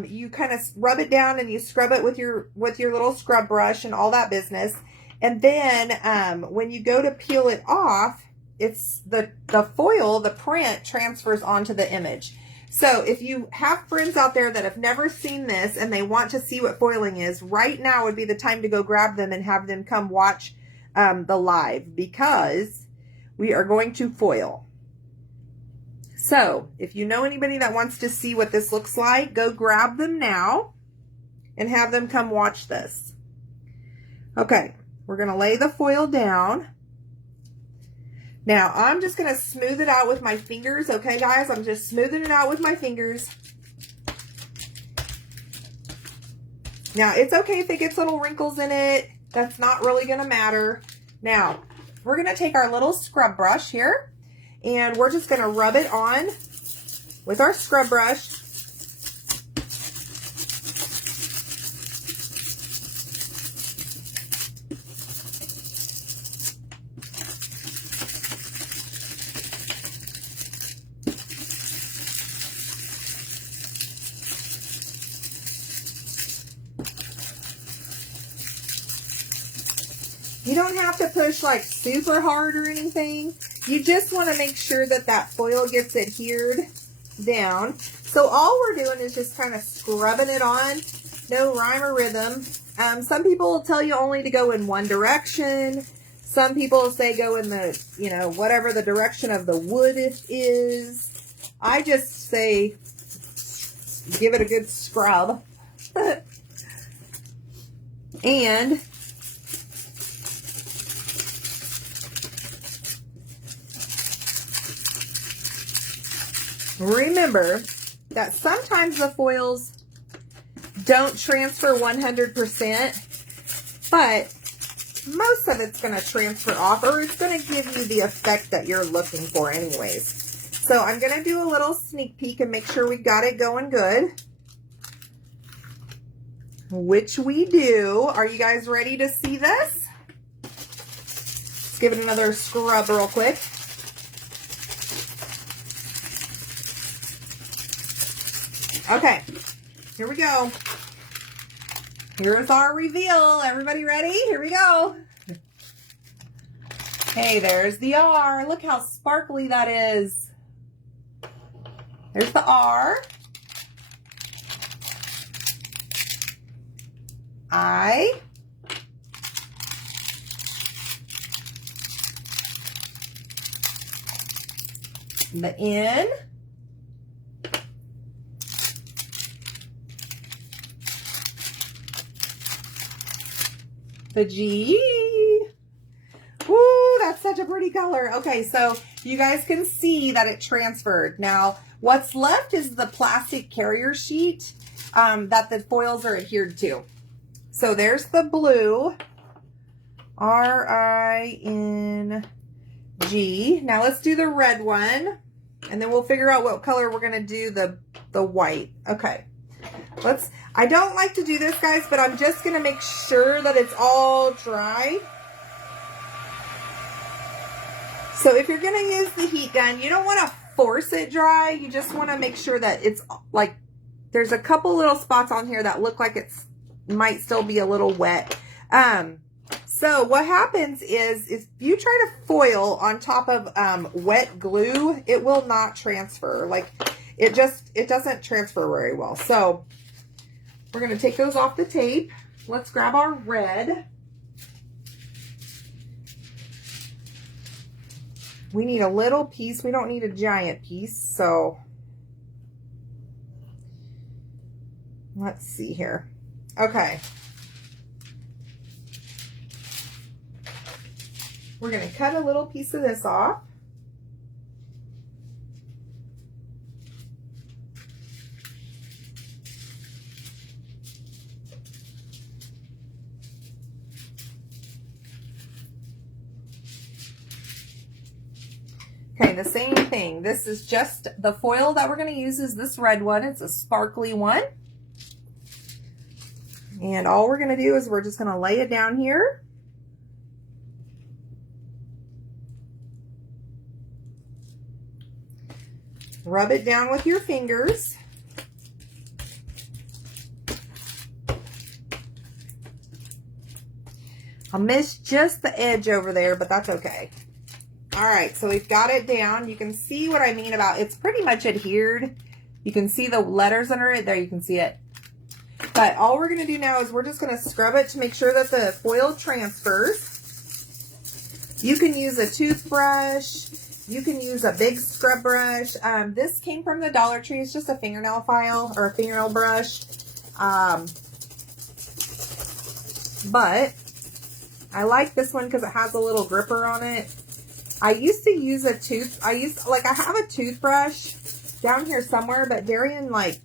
you kind of rub it down and you scrub it with your little scrub brush and all that business. And then when you go to peel it off, it's the foil, the print transfers onto the image. So if you have friends out there that have never seen this and they want to see what foiling is, right now would be the time to go grab them and have them come watch the live, because we are going to foil. So if you know anybody that wants to see what this looks like, go grab them now and have them come watch this. Okay, we're going to lay the foil down. Now, I'm just going to smooth it out with my fingers. Okay, guys, I'm just smoothing it out with my fingers. Now, it's okay if it gets little wrinkles in it. That's not really going to matter. Now, we're going to take our little scrub brush here, and we're just going to rub it on with our scrub brush. You don't have to push like super hard or anything. You just want to make sure that that foil gets adhered down. So all we're doing is just kind of scrubbing it on. No rhyme or rhythm. Some people will tell you only to go in one direction. Some people say go in the, you know, whatever the direction of the wood is. I just say give it a good scrub. And remember that sometimes the foils don't transfer 100%, but most of it's going to transfer off, or it's going to give you the effect that you're looking for anyways. So I'm going to do a little sneak peek and make sure we got it going good, which we do. Are you guys ready to see this? Let's give it another scrub real quick. Okay, here we go. Here's our reveal. Everybody ready? Here we go. Hey, there's the R. Look how sparkly that is. There's the R. I. The N. The G. Woo, that's such a pretty color. Okay, so you guys can see that it transferred. Now, what's left is the plastic carrier sheet that the foils are adhered to. So there's the blue, R-I-N-G. Now let's do the red one, and then we'll figure out what color we're going to do the white. Okay. I don't like to do this, guys, but I'm just going to make sure that it's all dry. So if you're going to use the heat gun, you don't want to force it dry. You just want to make sure that it's like, there's a couple little spots on here that look like it's might still be a little wet. So what happens is if you try to foil on top of wet glue, it will not transfer. Like it doesn't transfer very well. So we're going to take those off the tape. Let's grab our red. We need a little piece. We don't need a giant piece. So let's see here. Okay. We're going to cut a little piece of this off. Okay, the same thing. This is just the foil that we're going to use is this red one. It's a sparkly one. And all we're going to do is we're just going to lay it down here. Rub it down with your fingers. I missed just the edge over there, but that's okay. All right, so we've got it down. You can see what I mean about it's pretty much adhered. You can see the letters under it. There, you can see it. But all we're going to do now is we're just going to scrub it to make sure that the foil transfers. You can use a toothbrush. You can use a big scrub brush. This came from the Dollar Tree. It's just a fingernail file or a fingernail brush. But I like this one because it has a little gripper on it. I used to use I have a toothbrush down here somewhere, but Darian, like,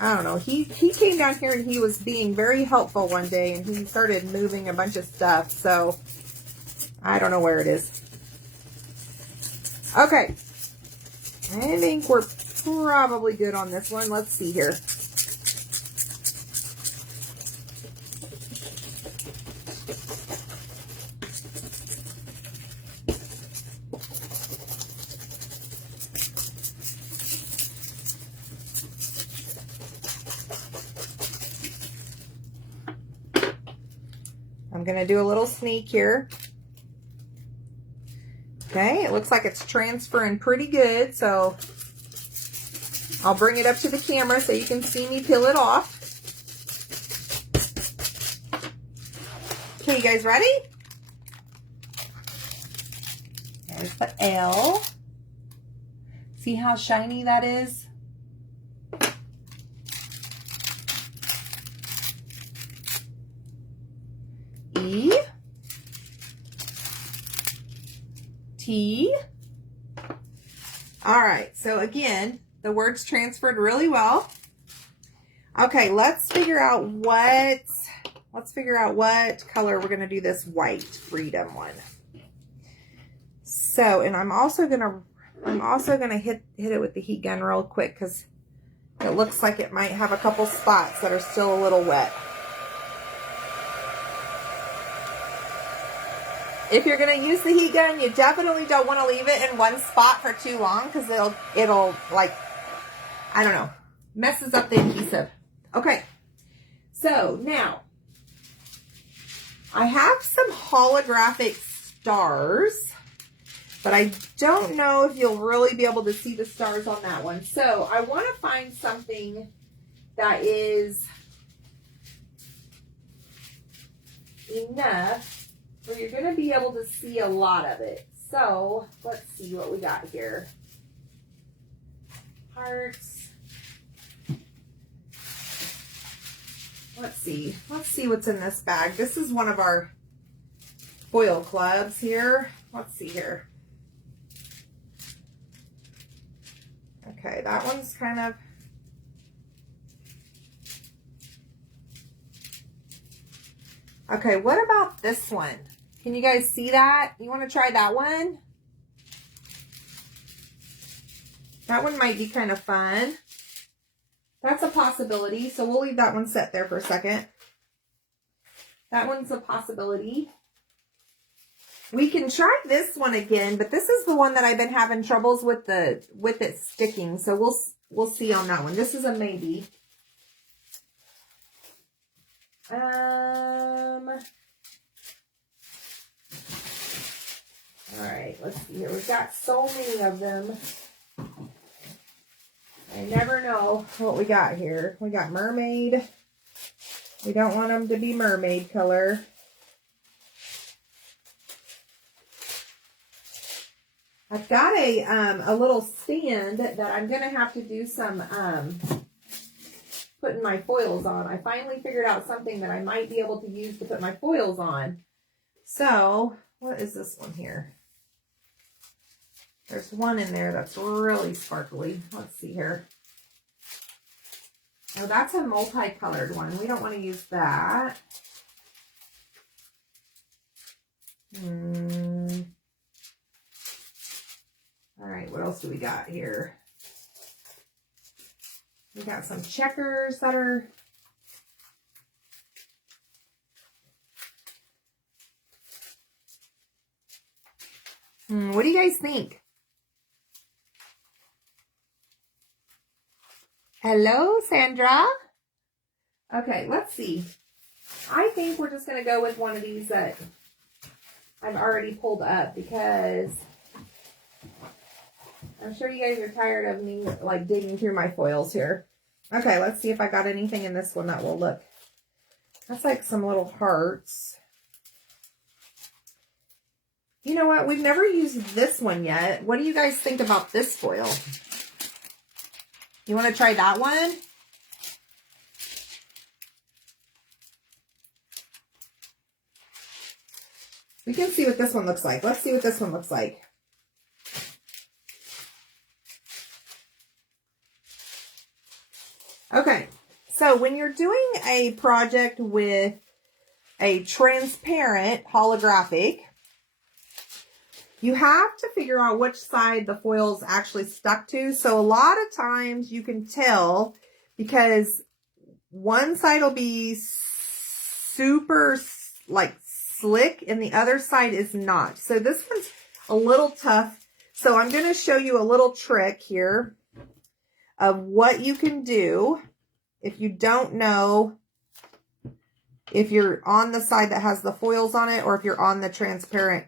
I don't know, he came down here and he was being very helpful one day and he started moving a bunch of stuff, so I don't know where it is. Okay, I think we're probably good on this one. Let's see here. I'm going to do a little sneak here. Okay, it looks like it's transferring pretty good, so I'll bring it up to the camera so you can see me peel it off. Okay, you guys ready? There's the L. See how shiny that is? E. T. All right, so again, the words transferred really well. Okay, let's figure out what color we're gonna do this white freedom one. So, and I'm also gonna hit it with the heat gun real quick because it looks like it might have a couple spots that are still a little wet. If you're going to use the heat gun, you definitely don't want to leave it in one spot for too long because it'll like, I don't know, messes up the adhesive. Okay, so now I have some holographic stars, but I don't know if you'll really be able to see the stars on that one. So I want to find something that is enough where you're going to be able to see a lot of it. So let's see what we got here. Hearts. Let's see what's in this bag. This is one of our foil clubs here. Let's see here. Okay, that one's kind of, okay, what about this one? Can you guys see that? You want to try that one? That one might be kind of fun. That's a possibility. So we'll leave that one set there for a second. That one's a possibility. We can try this one again, but this is the one that I've been having troubles with it sticking. So we'll see on that one. This is a maybe. All right, let's see here. We've got so many of them. I never know what we got here. We got mermaid. We don't want them to be mermaid color. I've got a little stand that I'm going to have to do some putting my foils on. I finally figured out something that I might be able to use to put my foils on. So, what is this one here? There's one in there that's really sparkly. Let's see here. Oh, that's a multicolored one. We don't want to use that. All right, what else do we got here? We got some checkers that are... what do you guys think? Hello, Sandra. Okay, let's see. I think we're just going to go with one of these that I've already pulled up because I'm sure you guys are tired of me like digging through my foils here. Okay, let's see if I got anything in this one that will look. That's like some little hearts. You know what? We've never used this one yet. What do you guys think about this foil? You want to try that one? We can see what this one looks like. Let's see what this one looks like. Okay, so when you're doing a project with a transparent holographic, you have to figure out which side the foil's actually stuck to. So a lot of times you can tell because one side will be super like slick and the other side is not. So this one's a little tough. So I'm going to show you a little trick here of what you can do if you don't know if you're on the side that has the foils on it or if you're on the transparent,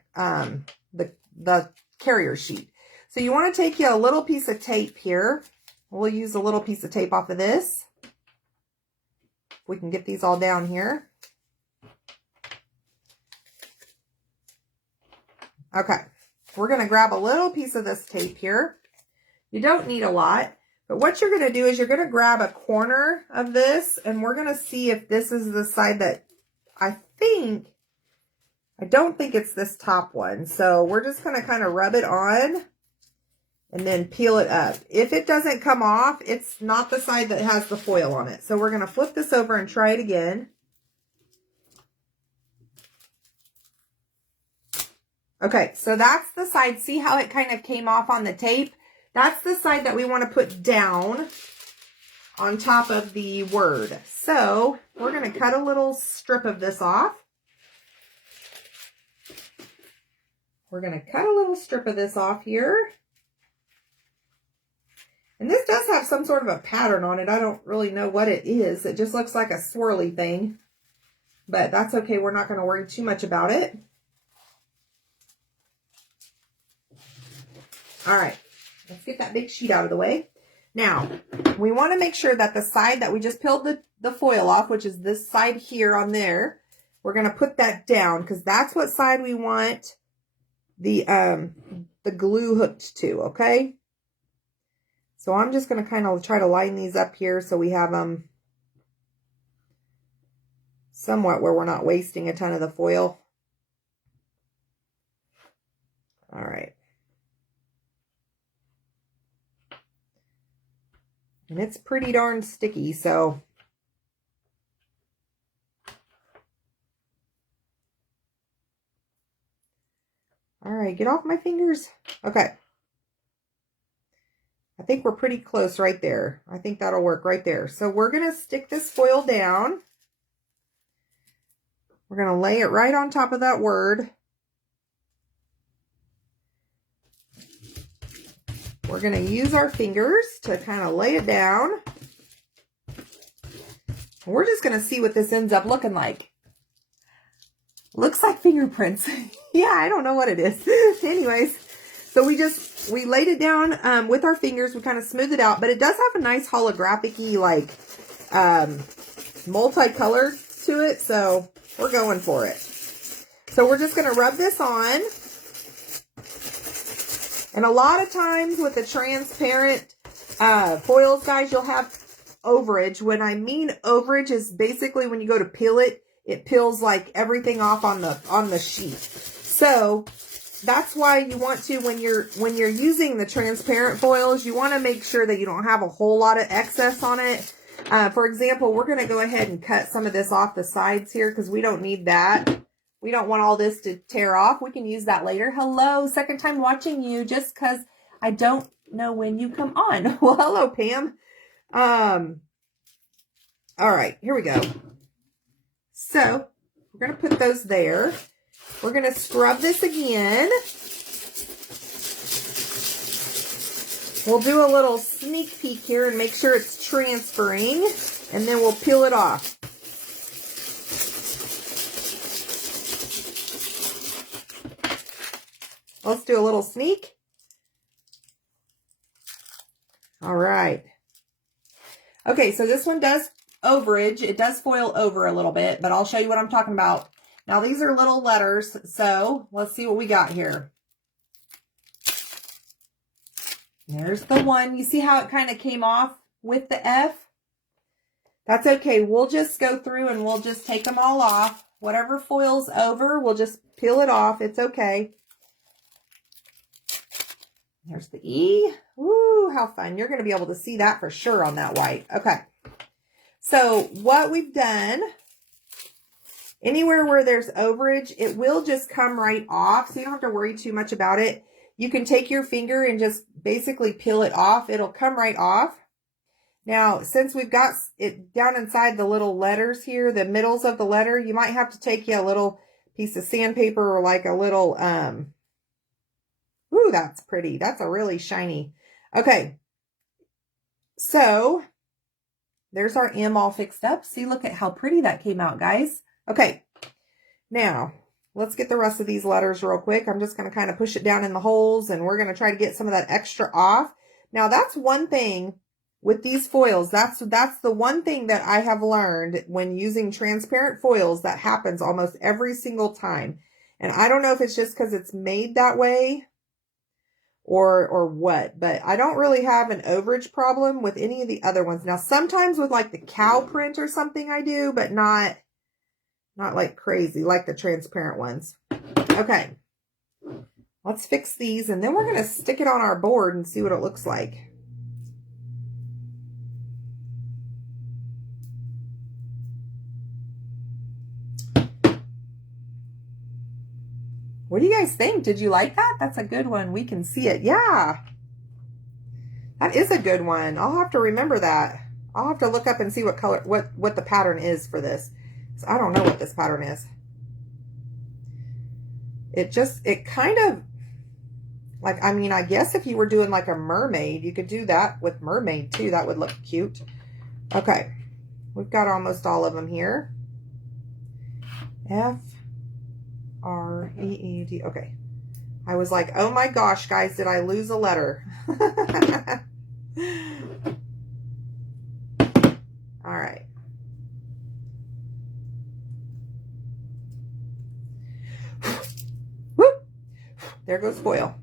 the carrier sheet. So you want to take you a little piece of tape here. We'll use a little piece of tape off of this. We can get these all down here. Okay, we're going to grab a little piece of this tape here. You don't need a lot, but what you're going to do is you're going to grab a corner of this and we're going to see if this is the side that I don't think it's this top one. So we're just going to kind of rub it on and then peel it up. If it doesn't come off, it's not the side that has the foil on it. So we're going to flip this over and try it again. Okay, so that's the side. See how it kind of came off on the tape? That's the side that we want to put down on top of the word. So we're going to cut a little strip of this off. We're going to cut a little strip of this off here. And this does have some sort of a pattern on it. I don't really know what it is. It just looks like a swirly thing. But that's okay. We're not going to worry too much about it. All right. Let's get that big sheet out of the way. Now, we want to make sure that the side that we just peeled the foil off, which is this side here on there, we're going to put that down because that's what side we want the glue hooked to, okay? So I'm just going to kind of try to line these up here so we have them somewhat where we're not wasting a ton of the foil. All right. And it's pretty darn sticky, so. All right, get off my fingers. Okay. I think we're pretty close right there. I think that'll work right there. So we're going to stick this foil down. We're going to lay it right on top of that word. We're going to use our fingers to kind of lay it down. We're just going to see what this ends up looking like. Looks like fingerprints. Yeah, I don't know what it is. Anyways, so we laid it down with our fingers. We kind of smoothed it out, but it does have a nice holographic-y, like, multicolor to it. So we're going for it. So we're just going to rub this on. And a lot of times with the transparent foils, guys, you'll have overage. When I mean overage is basically when you go to peel it, it peels like everything off on the sheet. So that's why you want to, when you're using the transparent foils, you want to make sure that you don't have a whole lot of excess on it. For example, we're going to go ahead and cut some of this off the sides here because we don't need that. We don't want all this to tear off. We can use that later. Hello, second time watching you. Just because I don't know when you come on. Well, hello, Pam. All right, here we go. So we're going to put those there. We're going to scrub this again. We'll do a little sneak peek here and make sure it's transferring, and then we'll peel it off. Let's do a little sneak. All right. Okay, so this one does overage. It does foil over a little bit, but I'll show you what I'm talking about. Now, these are little letters, so let's see what we got here. There's the one. You see how it kind of came off with the F? That's okay. We'll just go through and we'll just take them all off. Whatever foils over, we'll just peel it off. It's okay. There's the E. Woo, how fun. You're going to be able to see that for sure on that white. Okay. So what we've done, anywhere where there's overage, it will just come right off. So you don't have to worry too much about it. You can take your finger and just basically peel it off. It'll come right off. Now, since we've got it down inside the little letters here, the middles of the letter, you might have to take you a little piece of sandpaper or like a little, ooh, that's pretty. That's a really shiny. Okay. So there's our M all fixed up. See, look at how pretty that came out, guys. Okay. Now, let's get the rest of these letters real quick. I'm just going to kind of push it down in the holes, and we're going to try to get some of that extra off. Now, that's one thing with these foils. That's the one thing that I have learned when using transparent foils that happens almost every single time. And I don't know if it's just because it's made that way or what, but I don't really have an overage problem with any of the other ones. Now, sometimes with like the cow print or something I do, but not like crazy, like the transparent ones. Okay. Let's fix these, and then we're going to stick it on our board and see what it looks like. What do you guys think? Did you like that? That's a good one. We can see it. Yeah. That is a good one. I'll have to remember that. I'll have to look up and see what color, what the pattern is for this. So I don't know what this pattern is. It kind of, like, I mean, I guess if you were doing like a mermaid, you could do that with mermaid too. That would look cute. Okay. We've got almost all of them here. F, R, E, E, D. Okay. I was like, oh my gosh, guys, did I lose a letter? All right. Whoop. There goes foil.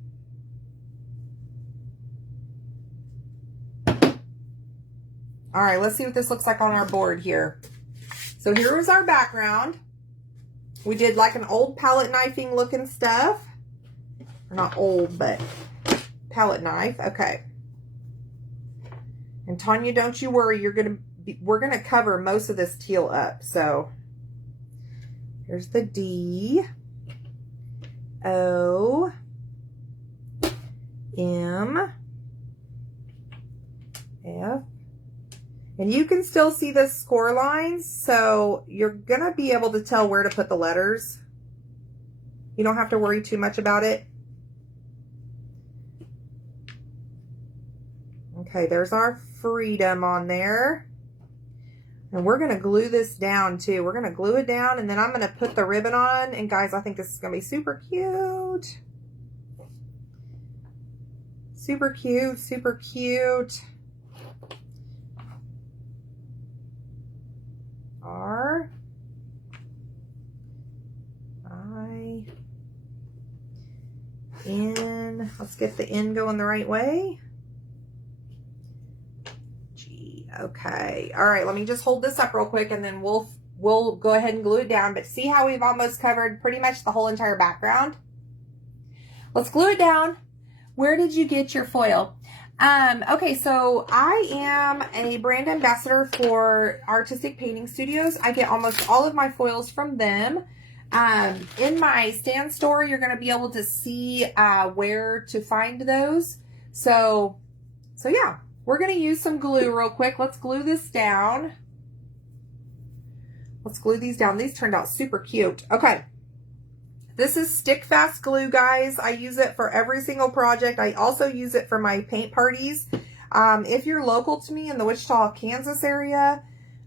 All right, let's see what this looks like on our board here. So here is our background. We did like an old palette knifing looking stuff. Or not old, but palette knife. Okay. And Tanya, don't you worry. We're gonna cover most of this teal up. So here's the D, O, M, F. And you can still see the score lines, so you're going to be able to tell where to put the letters. You don't have to worry too much about it. Okay, there's our freedom on there. And we're going to glue this down too. We're going to glue it down, and then I'm going to put the ribbon on. And guys, I think this is going to be super cute. Super cute, super cute. R, I, N. Let's get the N going the right way. G. Okay. All right. Let me just hold this up real quick, and then we'll go ahead and glue it down. But see how we've almost covered pretty much the whole entire background? Let's glue it down. Where did you get your foil? Okay, so I am a brand ambassador for Artistic Painting Studios. I get almost all of my foils from them. In my stand store, you're going to be able to see where to find those. So yeah, we're going to use some glue real quick. Let's glue this down. Let's glue these down. These turned out super cute. Okay. This is Stick Fast glue, guys. I use it for every single project. I also use it for my paint parties. If you're local to me in the Wichita, Kansas area,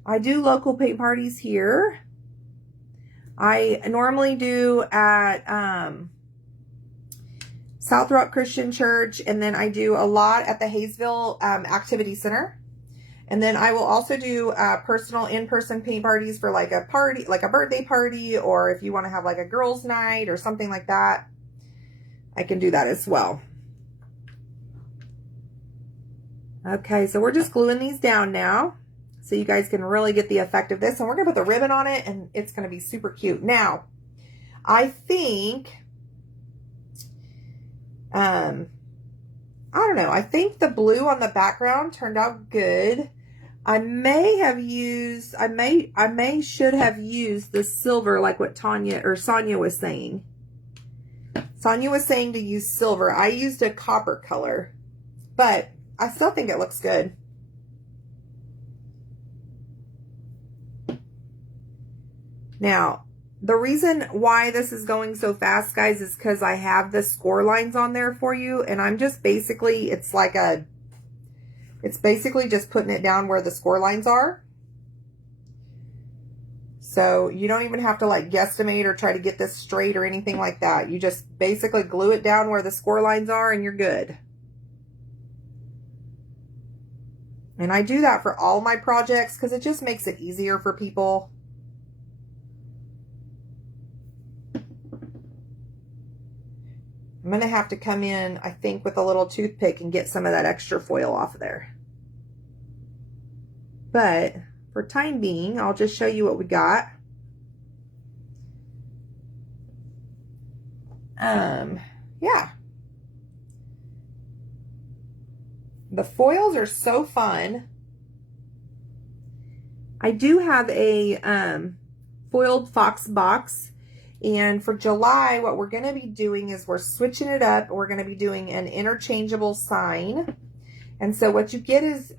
I do local paint parties here. I normally do at South Rock Christian Church, and then I do a lot at the Hayesville Activity Center. And then I will also do personal in-person paint parties for like a party, like a birthday party, or if you want to have like a girls' night or something like that, I can do that as well. Okay, so we're just gluing these down now so you guys can really get the effect of this. And we're going to put the ribbon on it, and it's going to be super cute. Now, I think, I don't know, I think the blue on the background turned out good. I may have used, I should have used the silver like what Sonia was saying. Sonia was saying to use silver. I used a copper color, but I still think it looks good. Now, the reason why this is going so fast, guys, is because I have the score lines on there for you, and I'm just basically, it's basically just putting it down where the score lines are. So you don't even have to like guesstimate or try to get this straight or anything like that. You just basically glue it down where the score lines are and you're good. And I do that for all my projects because it just makes it easier for people. I'm going to have to come in, I think, with a little toothpick and get some of that extra foil off of there. But for time being, I'll just show you what we got. Yeah. The foils are so fun. I do have a foiled fox box. And for July, what we're going to be doing is we're switching it up. We're going to be doing an interchangeable sign. And so what you get is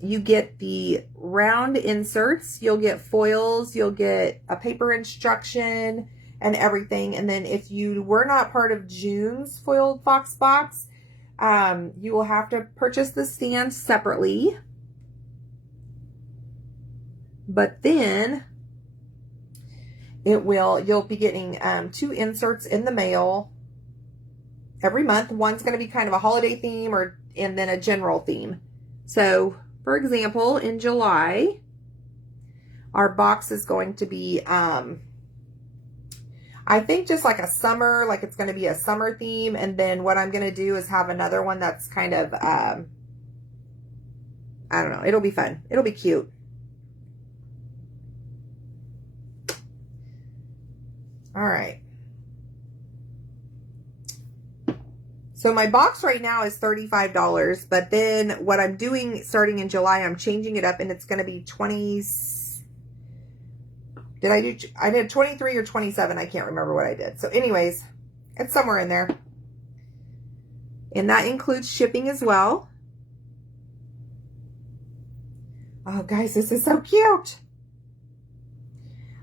you get the round inserts, you'll get foils, you'll get a paper instruction and everything. And then if you were not part of June's foiled fox box, you will have to purchase the stand separately. But then you'll be getting 2 inserts in the mail every month. One's going to be kind of a holiday theme and then a general theme. So, for example, in July, our box is going to be, I think just like a summer, like it's going to be a summer theme. And then what I'm going to do is have another one that's kind of, I don't know, it'll be fun. It'll be cute. All right. So my box right now is $35, but then what I'm doing starting in July, I'm changing it up and it's going to be 20. I did 23 or 27. I can't remember what I did. So anyways, it's somewhere in there. And that includes shipping as well. Oh, guys, this is so cute.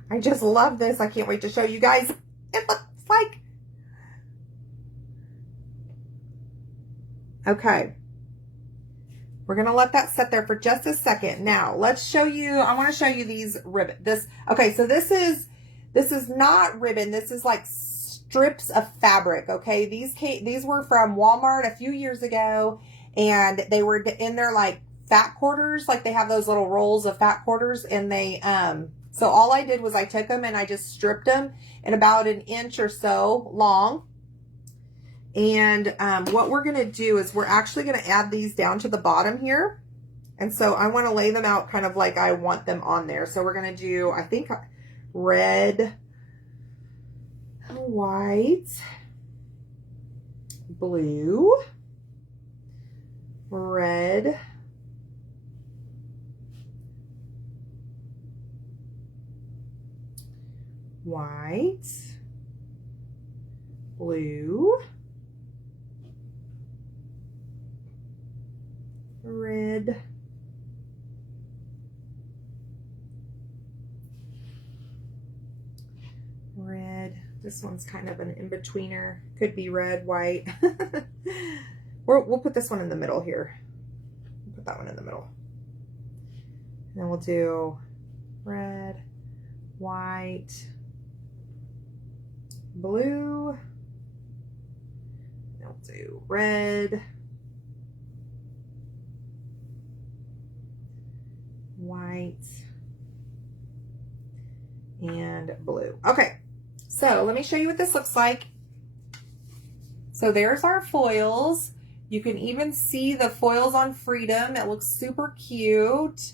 I just love this. I can't wait to show you guys. It looks like... Okay. We're going to let that sit there for just a second. Now, let's show you, I want to show you these ribbon. Okay, so this is not ribbon. This is like strips of fabric, okay? These were from Walmart a few years ago, and they were in their like fat quarters. Like they have those little rolls of fat quarters, and they, so all I did was I took them and I just stripped them in about an inch or so long. And what we're going to do is we're actually going to add these down to the bottom here. And so I want to lay them out kind of like I want them on there. So we're going to do, I think, red, white, blue, red, white, blue, red. Red. This one's kind of an in-betweener. Could be red, white. We'll put this one in the middle here. Put that one in the middle. And then we'll do red, white, blue. Then we'll do red, white, and blue. Okay, so let me show you what this looks like. So there's our foils. You can even see the foils on Freedom. It looks super cute.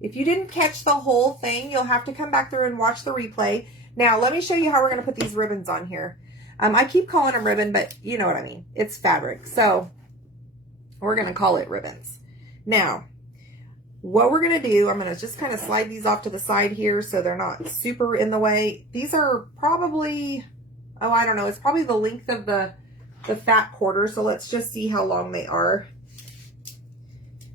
If you didn't catch the whole thing, you'll have to come back through and watch the replay. Now, let me show you how we're going to put these ribbons on here. I keep calling them ribbon, but you know what I mean. It's fabric. So we're going to call it ribbons. Now, what we're going to do, I'm going to just kind of slide these off to the side here so they're not super in the way. These are probably, oh, I don't know. It's probably the length of the fat quarter. So let's just see how long they are.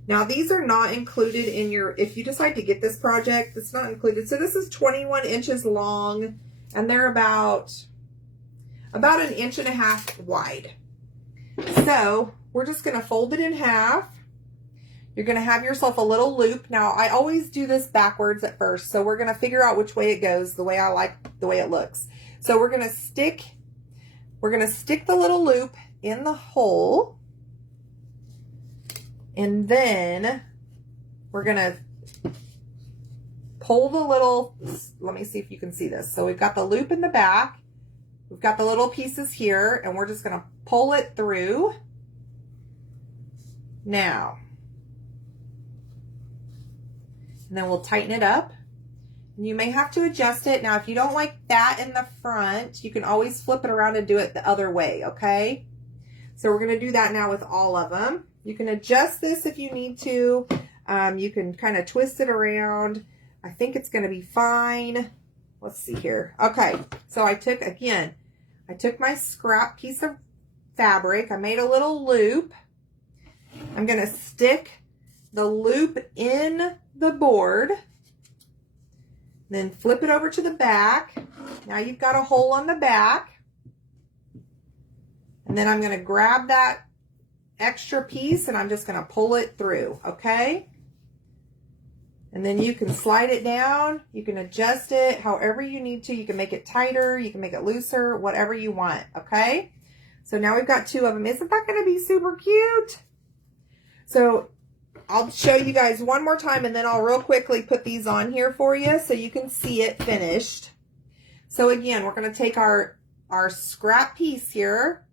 Now, these are not included in your, if you decide to get this project, it's not included. So this is 21 inches long, and they're about 1.5 inches wide. So we're just going to fold it in half. You're going to have yourself a little loop. Now, I always do this backwards at first, so we're going to figure out which way it goes, the way I like the way it looks. So we're going to stick the little loop in the hole. And then we're going to pull the little, let me see if you can see this. So we've got the loop in the back. We've got the little pieces here, and we're just going to pull it through. Now, and then we'll tighten it up. And you may have to adjust it. Now, if you don't like that in the front, you can always flip it around and do it the other way, okay? So we're going to do that now with all of them. You can adjust this if you need to. You can kind of twist it around. I think it's going to be fine. Let's see here. Okay, so I took my scrap piece of fabric. I made a little loop. I'm going to stick the loop in the board. Then flip it over to the back. Now you've got a hole on the back. And then I'm going to grab that extra piece and I'm just going to pull it through, okay? And then you can slide it down. You can adjust it however you need to. You can make it tighter. You can make it looser, whatever you want, okay? So now we've got 2 of them. Isn't that going to be super cute? So I'll show you guys one more time and then I'll real quickly put these on here for you so you can see it finished. So again, we're going to take our scrap piece here.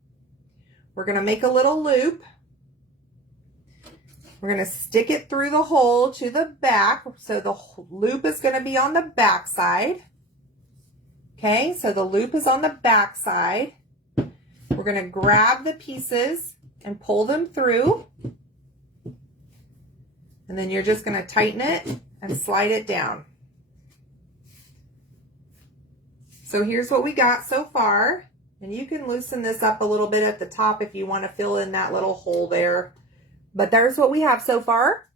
We're going to make a little loop. We're going to stick it through the hole to the back. So the loop is going to be on the back side. Okay, so the loop is on the back side. We're going to grab the pieces and pull them through. And then you're just going to tighten it and slide it down. So here's what we got so far. And you can loosen this up a little bit at the top if you want to fill in that little hole there. But there's what we have so far.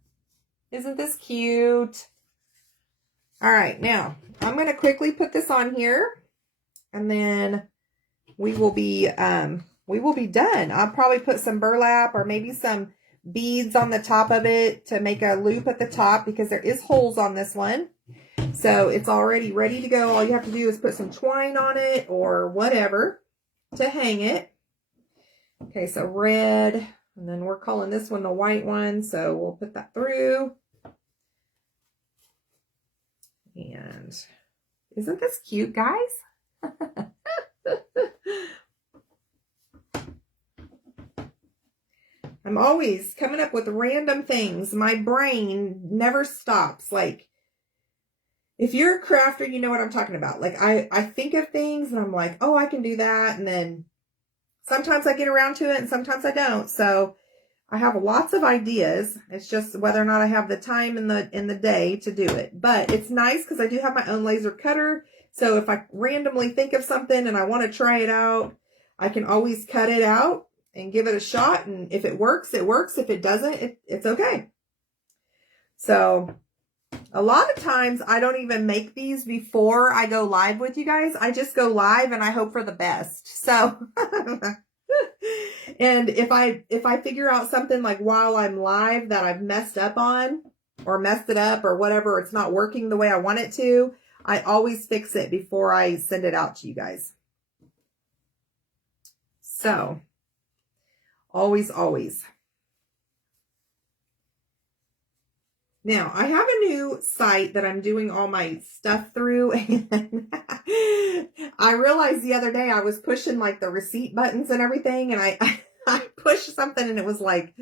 Isn't this cute? All right, now I'm going to quickly put this on here and then we will be done. I'll probably put some burlap or maybe some beads on the top of it to make a loop at the top because there is holes on this one. So it's already ready to go. All you have to do is put some twine on it or whatever to hang it. Okay, so red. And then we're calling this one the white one, so we'll put that through. And isn't this cute, guys? I'm always coming up with random things. My brain never stops. Like, if you're a crafter, you know what I'm talking about. Like, I think of things and I'm like, oh, I can do that. And then sometimes I get around to it and sometimes I don't. So I have lots of ideas. It's just whether or not I have the time in the day to do it. But it's nice because I do have my own laser cutter. So if I randomly think of something and I want to try it out, I can always cut it out and give it a shot. And if it works, it works. If it doesn't, it's okay. So a lot of times I don't even make these before I go live with you guys. I just go live and I hope for the best. So, and if I figure out something like while I'm live that I've messed up on or messed it up or whatever, it's not working the way I want it to, I always fix it before I send it out to you guys. So, always, always. Now, I have a new site that I'm doing all my stuff through, and I realized the other day I was pushing like the receipt buttons and everything, and I pushed something and it was like,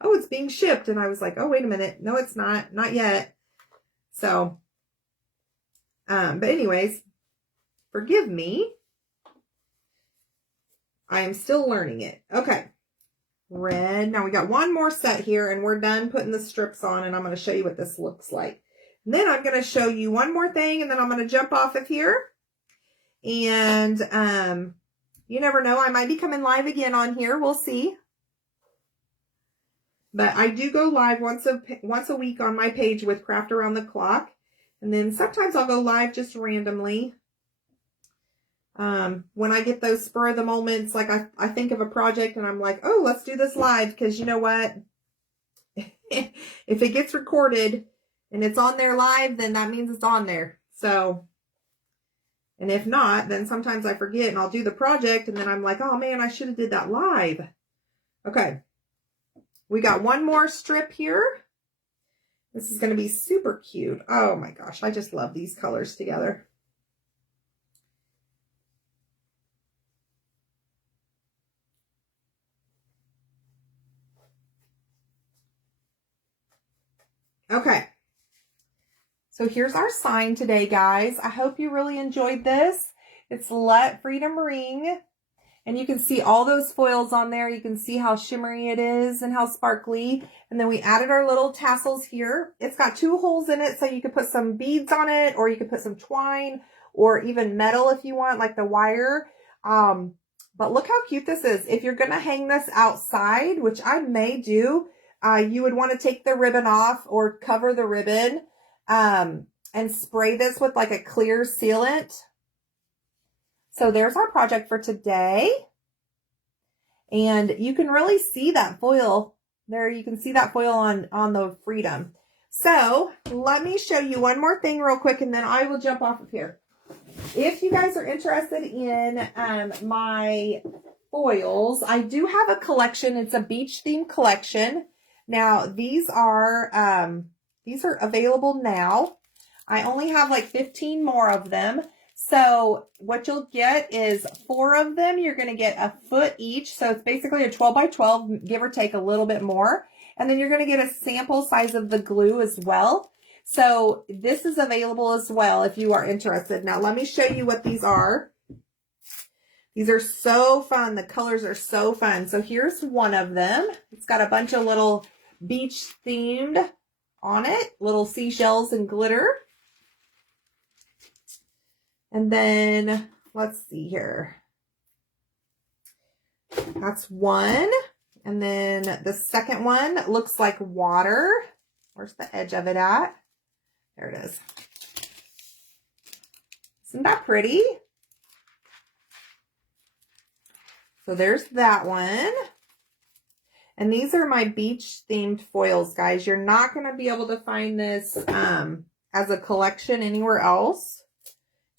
oh, it's being shipped. And I was like, oh, wait a minute. No, it's not yet. So, but anyways, forgive me. I am still learning it. Okay. Red. Now we got one more set here and we're done putting the strips on, and I'm going to show you what this looks like. And then I'm going to show you one more thing, and then I'm going to jump off of here. And you never know, I might be coming live again on here. We'll see. But I do go live once a week on my page with Craft Around the Clock. And then sometimes I'll go live just randomly. When I get those spur of the moments, like I think of a project and I'm like, oh, let's do this live. Because you know what? If it gets recorded and it's on there live, then that means it's on there. So, and if not, then sometimes I forget and I'll do the project and then I'm like, oh man, I should have did that live. Okay. We got one more strip here. This is going to be super cute. Oh my gosh. I just love these colors together. Okay, so here's our sign today, guys. I hope you really enjoyed this. It's Let Freedom Ring, and you can see all those foils on there. You can see how shimmery it is and how sparkly. And then we added our little tassels here. It's got 2 holes in it, so you could put some beads on it, or you could put some twine, or even metal if you want, like the wire. But look how cute this is. If you're going to hang this outside, which I may do, you would want to take the ribbon off or cover the ribbon and spray this with like a clear sealant. So there's our project for today. And you can really see that foil there. You can see that foil on the Freedom. So let me show you one more thing real quick, and then I will jump off of here. If you guys are interested in my foils, I do have a collection. It's a beach themed collection. Now, these are available now. I only have like 15 more of them. So what you'll get is 4 of them. You're going to get a foot each. So it's basically a 12 by 12, give or take a little bit more. And then you're going to get a sample size of the glue as well. So this is available as well if you are interested. Now, let me show you what these are. These are so fun. The colors are so fun. So here's one of them. It's got a bunch of little beach themed on it, little seashells and glitter. And then let's see here. That's one. And then the second one looks like water. Where's the edge of it at? There it is. Isn't that pretty? So there's that one. And these are my beach themed foils, guys. You're not going to be able to find this as a collection anywhere else.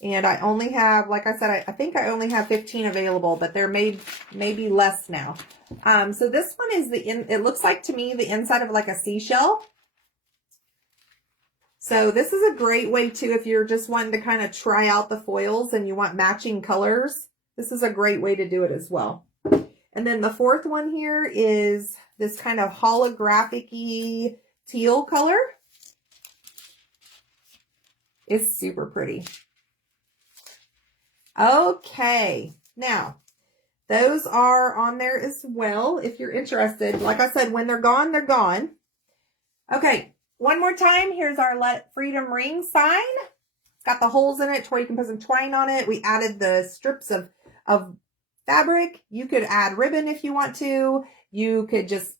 And I only have, like I said, I think I only have 15 available, but there may be less now. So this one is it looks like to me the inside of like a seashell. So this is a great way too if you're just wanting to kind of try out the foils and you want matching colors. This is a great way to do it as well. And then the fourth one here is this kind of holographic-y teal color. It's super pretty. Okay, now those are on there as well if you're interested. Like I said, when they're gone, they're gone. Okay, one more time. Here's our Let Freedom Ring sign. It's got the holes in it to where you can put some twine on it. We added the strips of fabric. You could add ribbon if you want to. You could just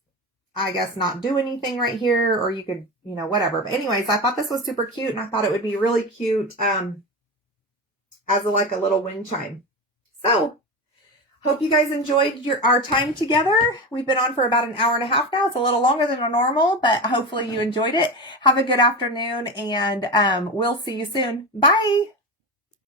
I guess, not do anything right here, or you could, you know, whatever. But anyways, I thought this was super cute, and I thought it would be really cute as like a little wind chime. So hope you guys enjoyed our time together. We've been on for about an hour and a half now. It's a little longer than normal, but hopefully you enjoyed it. Have a good afternoon, and we'll see you soon. Bye.